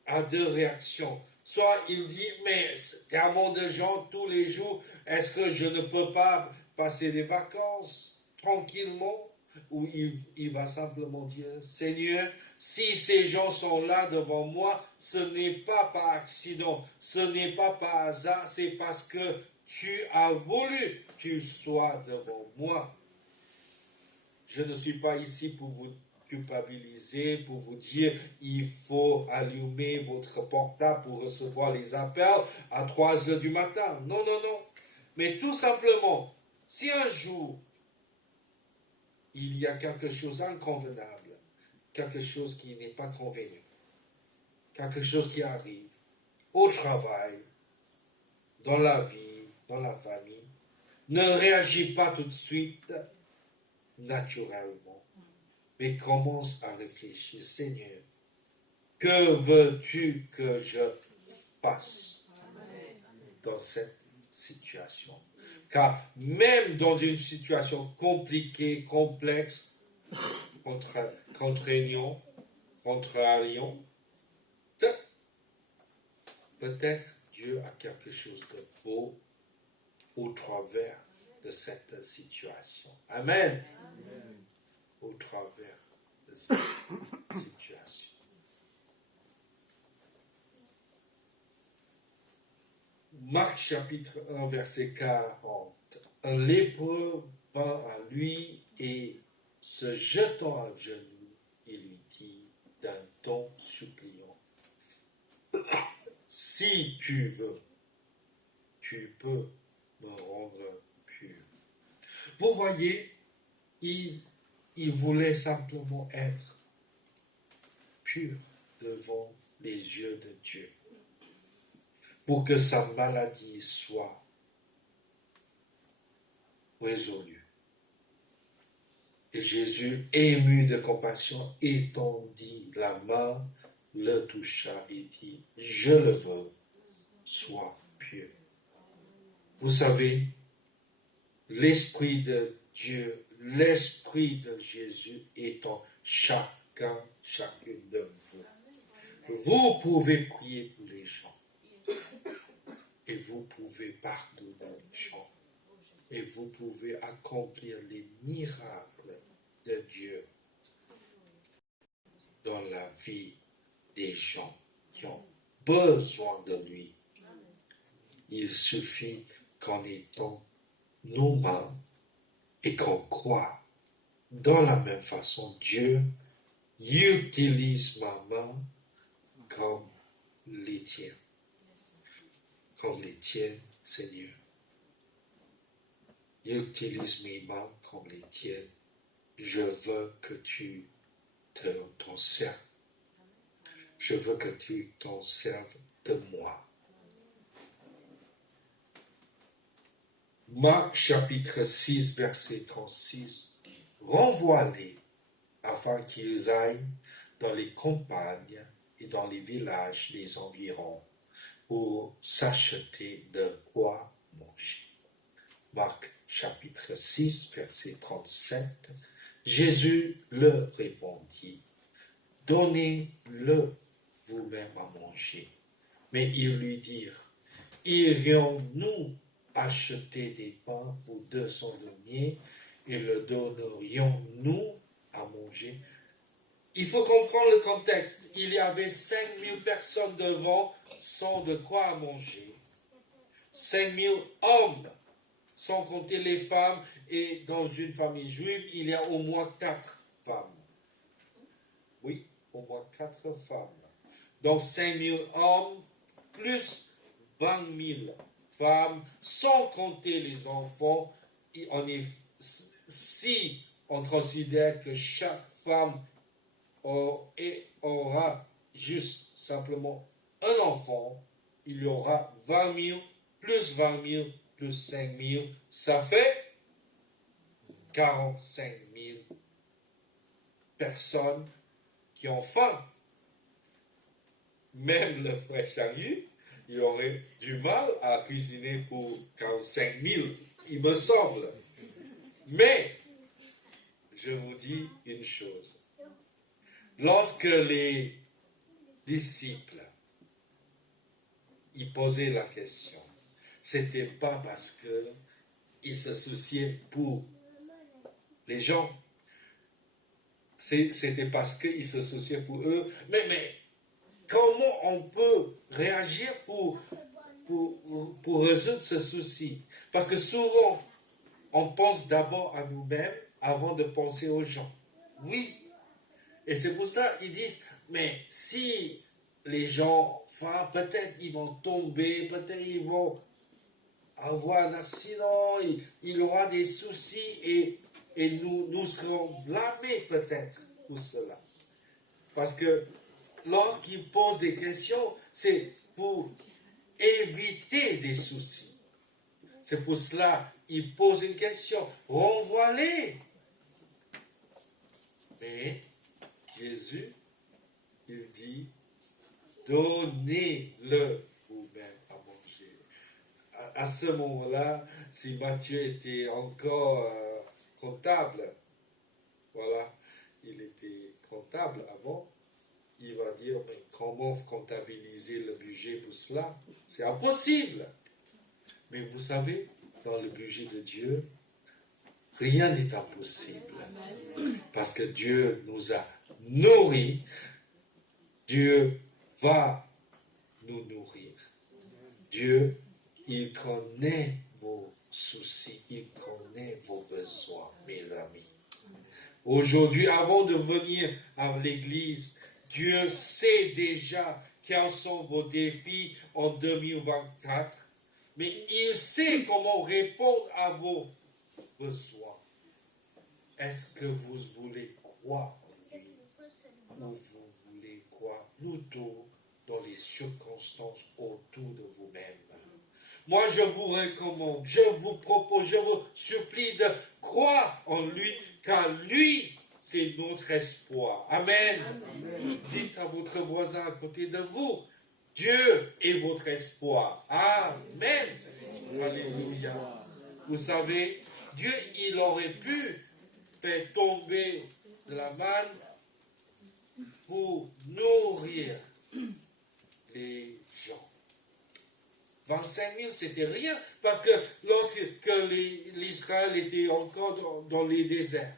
à deux réactions. Soit il dit, mais il y a un monde de gens tous les jours, est-ce que je ne peux pas passer des vacances tranquillement? Ou il va simplement dire, Seigneur, si ces gens sont là devant moi, ce n'est pas par accident, ce n'est pas par hasard, c'est parce que tu as voulu qu'ils soient devant moi. Je ne suis pas ici pour vous culpabiliser, pour vous dire il faut allumer votre portable pour recevoir les appels à 3 heures du matin. Non, non, non. Mais tout simplement, si un jour il y a quelque chose d'inconvenable, quelque chose qui n'est pas convenu, quelque chose qui arrive au travail, dans la vie, dans la famille, ne réagis pas tout de suite naturellement, mais commence à réfléchir. Seigneur, que veux-tu que je fasse dans cette situation? Car même dans une situation compliquée, complexe, contraignante, peut-être Dieu a quelque chose de beau au travers de cette situation. Amen. Amen. Au travers de cette situation. Marc chapitre 1, verset 40. Un lépreux vint à lui et, se jetant à genoux, il lui dit d'un ton suppliant, si tu veux, tu peux me rendre pur. Vous voyez, il voulait simplement être pur devant les yeux de Dieu, pour que sa maladie soit résolue. Et Jésus, ému de compassion, étendit la main, le toucha et dit, je le veux, sois pur. Vous savez, l'Esprit de Dieu, l'Esprit de Jésus est en chacune de vous. Vous pouvez prier pour les gens. Et vous pouvez pardonner les gens. Et vous pouvez accomplir les miracles de Dieu dans la vie des gens qui ont besoin de lui. Il suffit qu'en étant nos mains et qu'on croit dans la même façon, Dieu utilise ma main comme les tiennes. Comme les tiennes, Seigneur. Utilise mes mains comme les tiennes. Je veux que tu t'en serves. Je veux que tu t'en serves de moi. Marc chapitre 6, verset 36. Renvoie-les afin qu'ils aillent dans les campagnes et dans les villages des environs pour s'acheter de quoi manger. Marc chapitre 6, verset 37. Jésus leur répondit, donnez-le vous-même à manger. Mais ils lui dirent, irions-nous acheter des pains pour 200 deniers et le donnerions-nous à manger? Il faut comprendre le contexte. Il y avait 5000 personnes devant sans de quoi manger. 5000 hommes, sans compter les femmes. Et dans une famille juive, il y a au moins 4 femmes. Oui, au moins 4 femmes. Donc 5000 hommes, plus 20 000 femmes, sans compter les enfants. Si on considère que chaque femme aura juste simplement un enfant, il y aura 20 000, plus 20 000, plus 5 000, ça fait 45 000 personnes qui ont faim. Même le frère Chalut, il aurait du mal à cuisiner pour 45 000, il me semble. Mais, je vous dis une chose. Lorsque les disciples, ils posaient la question, c'était pas parce qu'ils se souciaient pour les gens. C'était parce qu'ils se souciaient pour eux. Mais comment on peut réagir pour résoudre ce souci? Parce que souvent, on pense d'abord à nous-mêmes avant de penser aux gens. Oui. Et c'est pour ça qu'ils disent, mais si les gens, enfin, peut-être ils vont tomber, peut-être ils vont avoir un accident, il y aura des soucis et nous serons blâmés peut-être pour cela. Parce que lorsqu'ils posent des questions, c'est pour éviter des soucis. C'est pour cela qu'ils posent une question. Renvoie-les. Mais Jésus, il dit, donnez-le vous-même à manger. À ce moment-là, si Matthieu était encore comptable, voilà, il était comptable avant, il va dire, mais comment comptabiliser le budget pour cela? C'est impossible. Mais vous savez, dans le budget de Dieu, rien n'est impossible. Parce que Dieu nous a nourris, Dieu va nous nourrir. Dieu, il connaît vos soucis, il connaît vos besoins, mes amis. Aujourd'hui, avant de venir à l'église, Dieu sait déjà quels sont vos défis en 2024, mais il sait comment répondre à vos besoins. Est-ce que vous voulez croire en lui ou vous voulez croire plutôt dans les circonstances autour de vous-même? Moi, je vous recommande, je vous propose, je vous supplie de croire en lui, car lui, c'est notre espoir. Amen. Amen. Dites à votre voisin à côté de vous, Dieu est votre espoir. Amen. Alléluia. Vous savez, Dieu, il aurait pu faire tomber de la manne pour nourrir les gens. 25 000, c'était rien, parce que lorsque l'Israël était encore dans les déserts,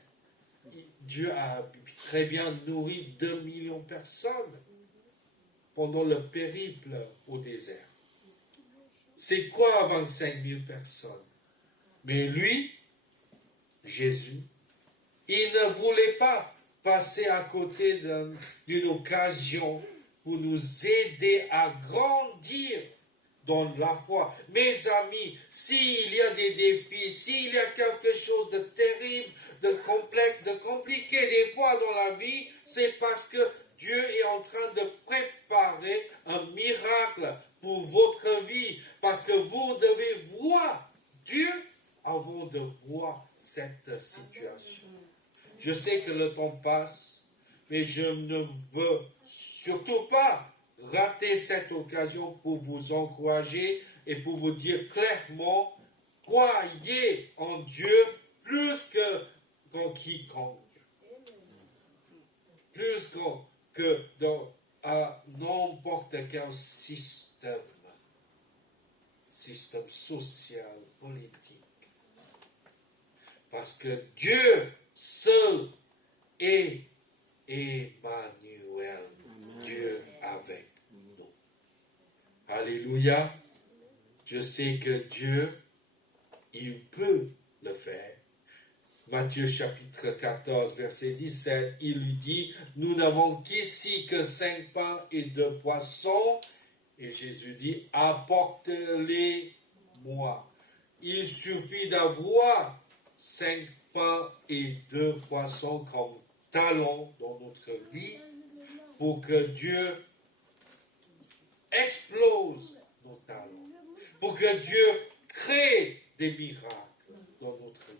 Dieu a très bien nourri 2 millions de personnes pendant le périple au désert. C'est quoi 25 000 personnes? Mais lui, Jésus, il ne voulait pas passer à côté d'une occasion pour nous aider à grandir dans la foi. Mes amis, s'il y a des défis, s'il y a quelque chose de terrible, de complexe, de compliqué des fois dans la vie, c'est parce que Dieu est en train de préparer un miracle pour votre vie. Parce que vous devez voir Dieu avant de voir cette situation. Je sais que le temps passe, mais je ne veux surtout pas rater cette occasion pour vous encourager et pour vous dire clairement, croyez en Dieu plus qu'en quiconque. Plus que dans n'importe quel système social, politique. Parce que Dieu seul est Emmanuel, Dieu avec nous. Alléluia. Je sais que Dieu, il peut le faire. Matthieu chapitre 14, verset 17, il lui dit, nous n'avons qu'ici que 5 pains et 2 poissons. Et Jésus dit, apportez-les-moi. Il suffit d'avoir 5 pains et 2 poissons comme talons dans notre vie pour que Dieu explose nos talents, pour que Dieu crée des miracles dans notre vie.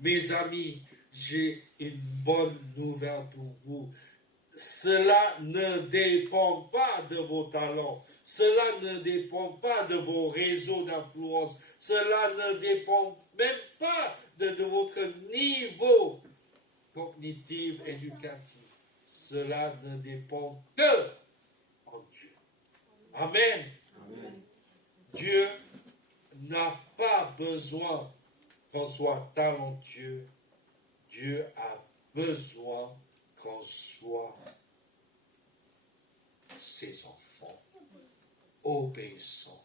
Mes amis, j'ai une bonne nouvelle pour vous. Cela ne dépend pas de vos talents. Cela ne dépend pas de vos réseaux d'influence. Cela ne dépend même pas de votre niveau cognitif, éducatif. Cela ne dépend que en Dieu. Amen. Amen. Dieu n'a pas besoin qu'on soit talentueux. Dieu a besoin qu'on soit ses enfants, obéissants,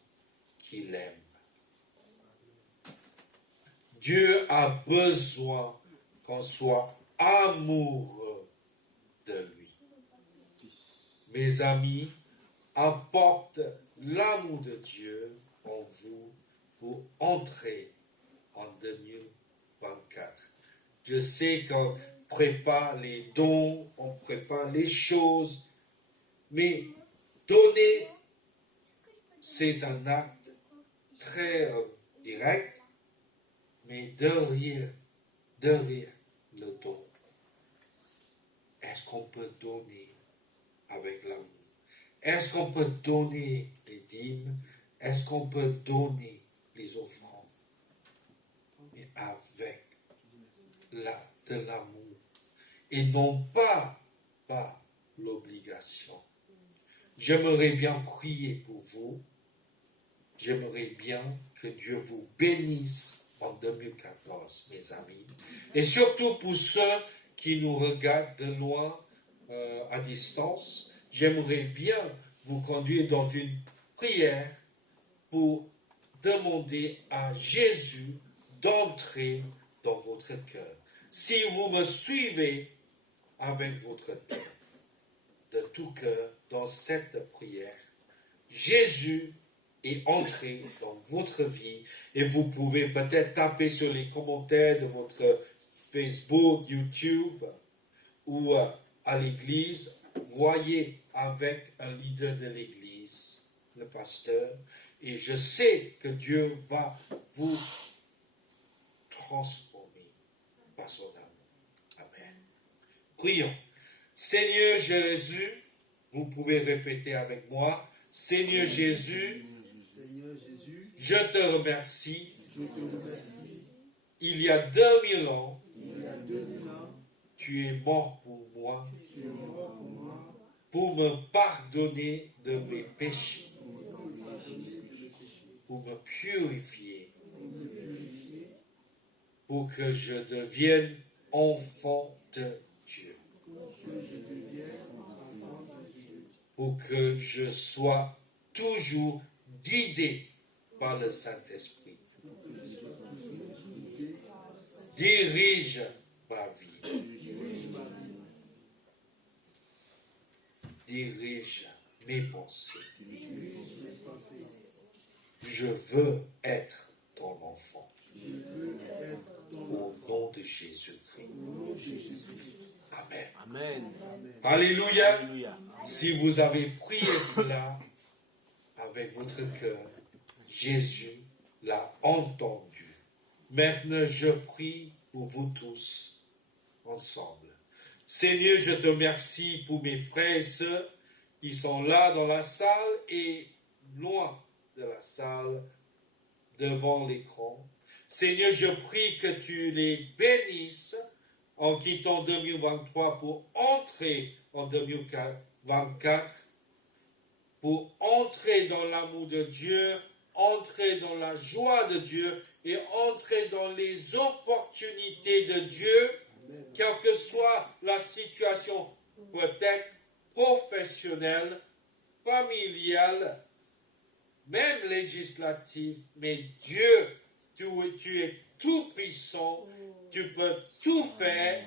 qu'il aime. Dieu a besoin qu'on soit amoureux de lui. Mes amis, apporte l'amour de Dieu en vous pour entrer en 2024. Je sais qu'on prépare les dons, on prépare les choses, mais donner, c'est un acte très direct, mais derrière le don, est-ce qu'on peut donner avec l'amour? Est-ce qu'on peut donner les dîmes? Est-ce qu'on peut donner les offrandes? Mais avec de l'amour. Et non pas l'obligation. J'aimerais bien prier pour vous. J'aimerais bien que Dieu vous bénisse en 2014, mes amis. Et surtout pour ceux qui nous regardent de loin, à distance, j'aimerais bien vous conduire dans une prière pour demander à Jésus d'entrer dans votre cœur. Si vous me suivez avec votre tête, de tout cœur, dans cette prière, Jésus est entré dans votre vie et vous pouvez peut-être taper sur les commentaires de votre Facebook, YouTube ou à l'église, voyez avec un leader de l'église, le pasteur, et je sais que Dieu va vous transformer par son amour. Amen. Prions. Seigneur Jésus, vous pouvez répéter avec moi, Seigneur Jésus, je te remercie. Il y a 2000 ans, tu es mort pour moi, pour me pardonner de mes péchés, pour me purifier, pour que je devienne enfant de Dieu, pour que je sois toujours guidé par le Saint-Esprit. Dirige ma vie. Dirige mes pensées. Je veux être ton enfant. Au nom de Jésus-Christ. Amen. Amen. Alléluia. Alléluia. Si vous avez prié cela avec votre cœur, Jésus l'a entendu. Maintenant, je prie pour vous tous ensemble. Seigneur, je te remercie pour mes frères et sœurs qui sont là dans la salle et loin de la salle, devant l'écran. Seigneur, je prie que tu les bénisses en quittant 2023 pour entrer en 2024, pour entrer dans l'amour de Dieu, entrer dans la joie de Dieu et entrer dans les opportunités de Dieu, quelle que soit la situation, peut-être professionnelle, familiale, même législative, mais Dieu, tu es tout puissant, tu peux tout faire,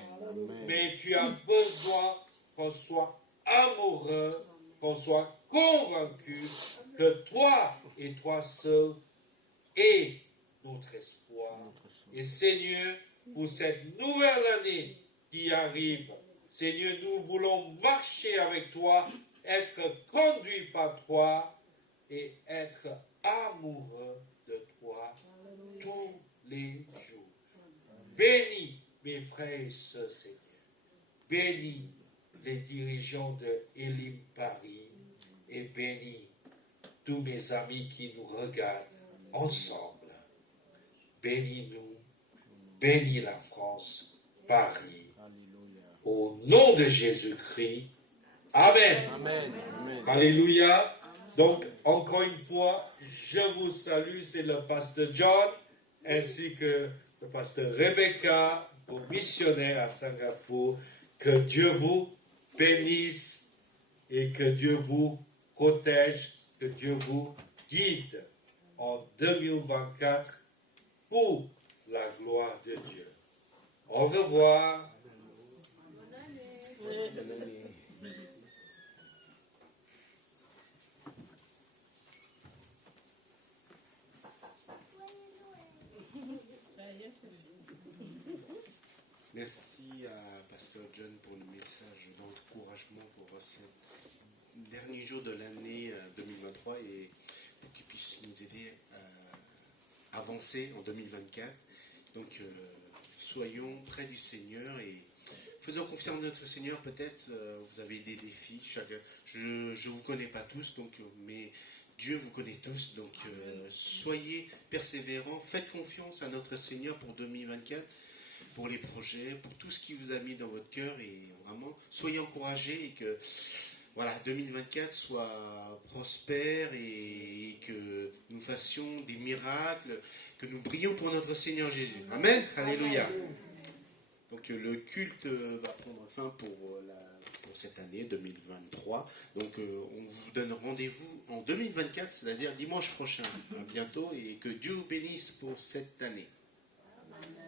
mais tu as besoin qu'on soit amoureux, qu'on soit convaincu que toi et toi seul est notre espoir. Et Seigneur, pour cette nouvelle année qui arrive, Seigneur, nous voulons marcher avec toi, être conduits par toi et être amoureux de toi tous les jours. Bénis mes frères et sœurs, Seigneur. Bénis les dirigeants de Elim Paris et bénis tous mes amis qui nous regardent ensemble. Bénis-nous, bénis la France, Paris. Au nom de Jésus-Christ. Amen. Amen. Amen. Alléluia. Donc, encore une fois, je vous salue, c'est le pasteur John, ainsi que le pasteur Rebecca, vos missionnaires à Singapour. Que Dieu vous bénisse et que Dieu vous protège, que Dieu vous guide en 2024 pour la gloire de Dieu. Au revoir. Merci à Pasteur John pour le message d'encouragement pour ces derniers jours de l'année 2023 et pour qu'il puisse nous aider à avancer en 2024. Donc, soyons près du Seigneur et faisons confiance à notre Seigneur. Peut-être vous avez des défis. Je ne vous connais pas tous, donc, mais Dieu vous connaît tous. Donc, soyez persévérants. Faites confiance à notre Seigneur pour 2024. Pour les projets, pour tout ce qui vous a mis dans votre cœur et vraiment, soyez encouragés et que, voilà, 2024 soit prospère et que nous fassions des miracles, que nous brillions pour notre Seigneur Jésus. Amen. Alléluia. Donc, le culte va prendre fin pour cette année 2023. Donc, on vous donne rendez-vous en 2024, c'est-à-dire dimanche prochain. À bientôt et que Dieu vous bénisse pour cette année.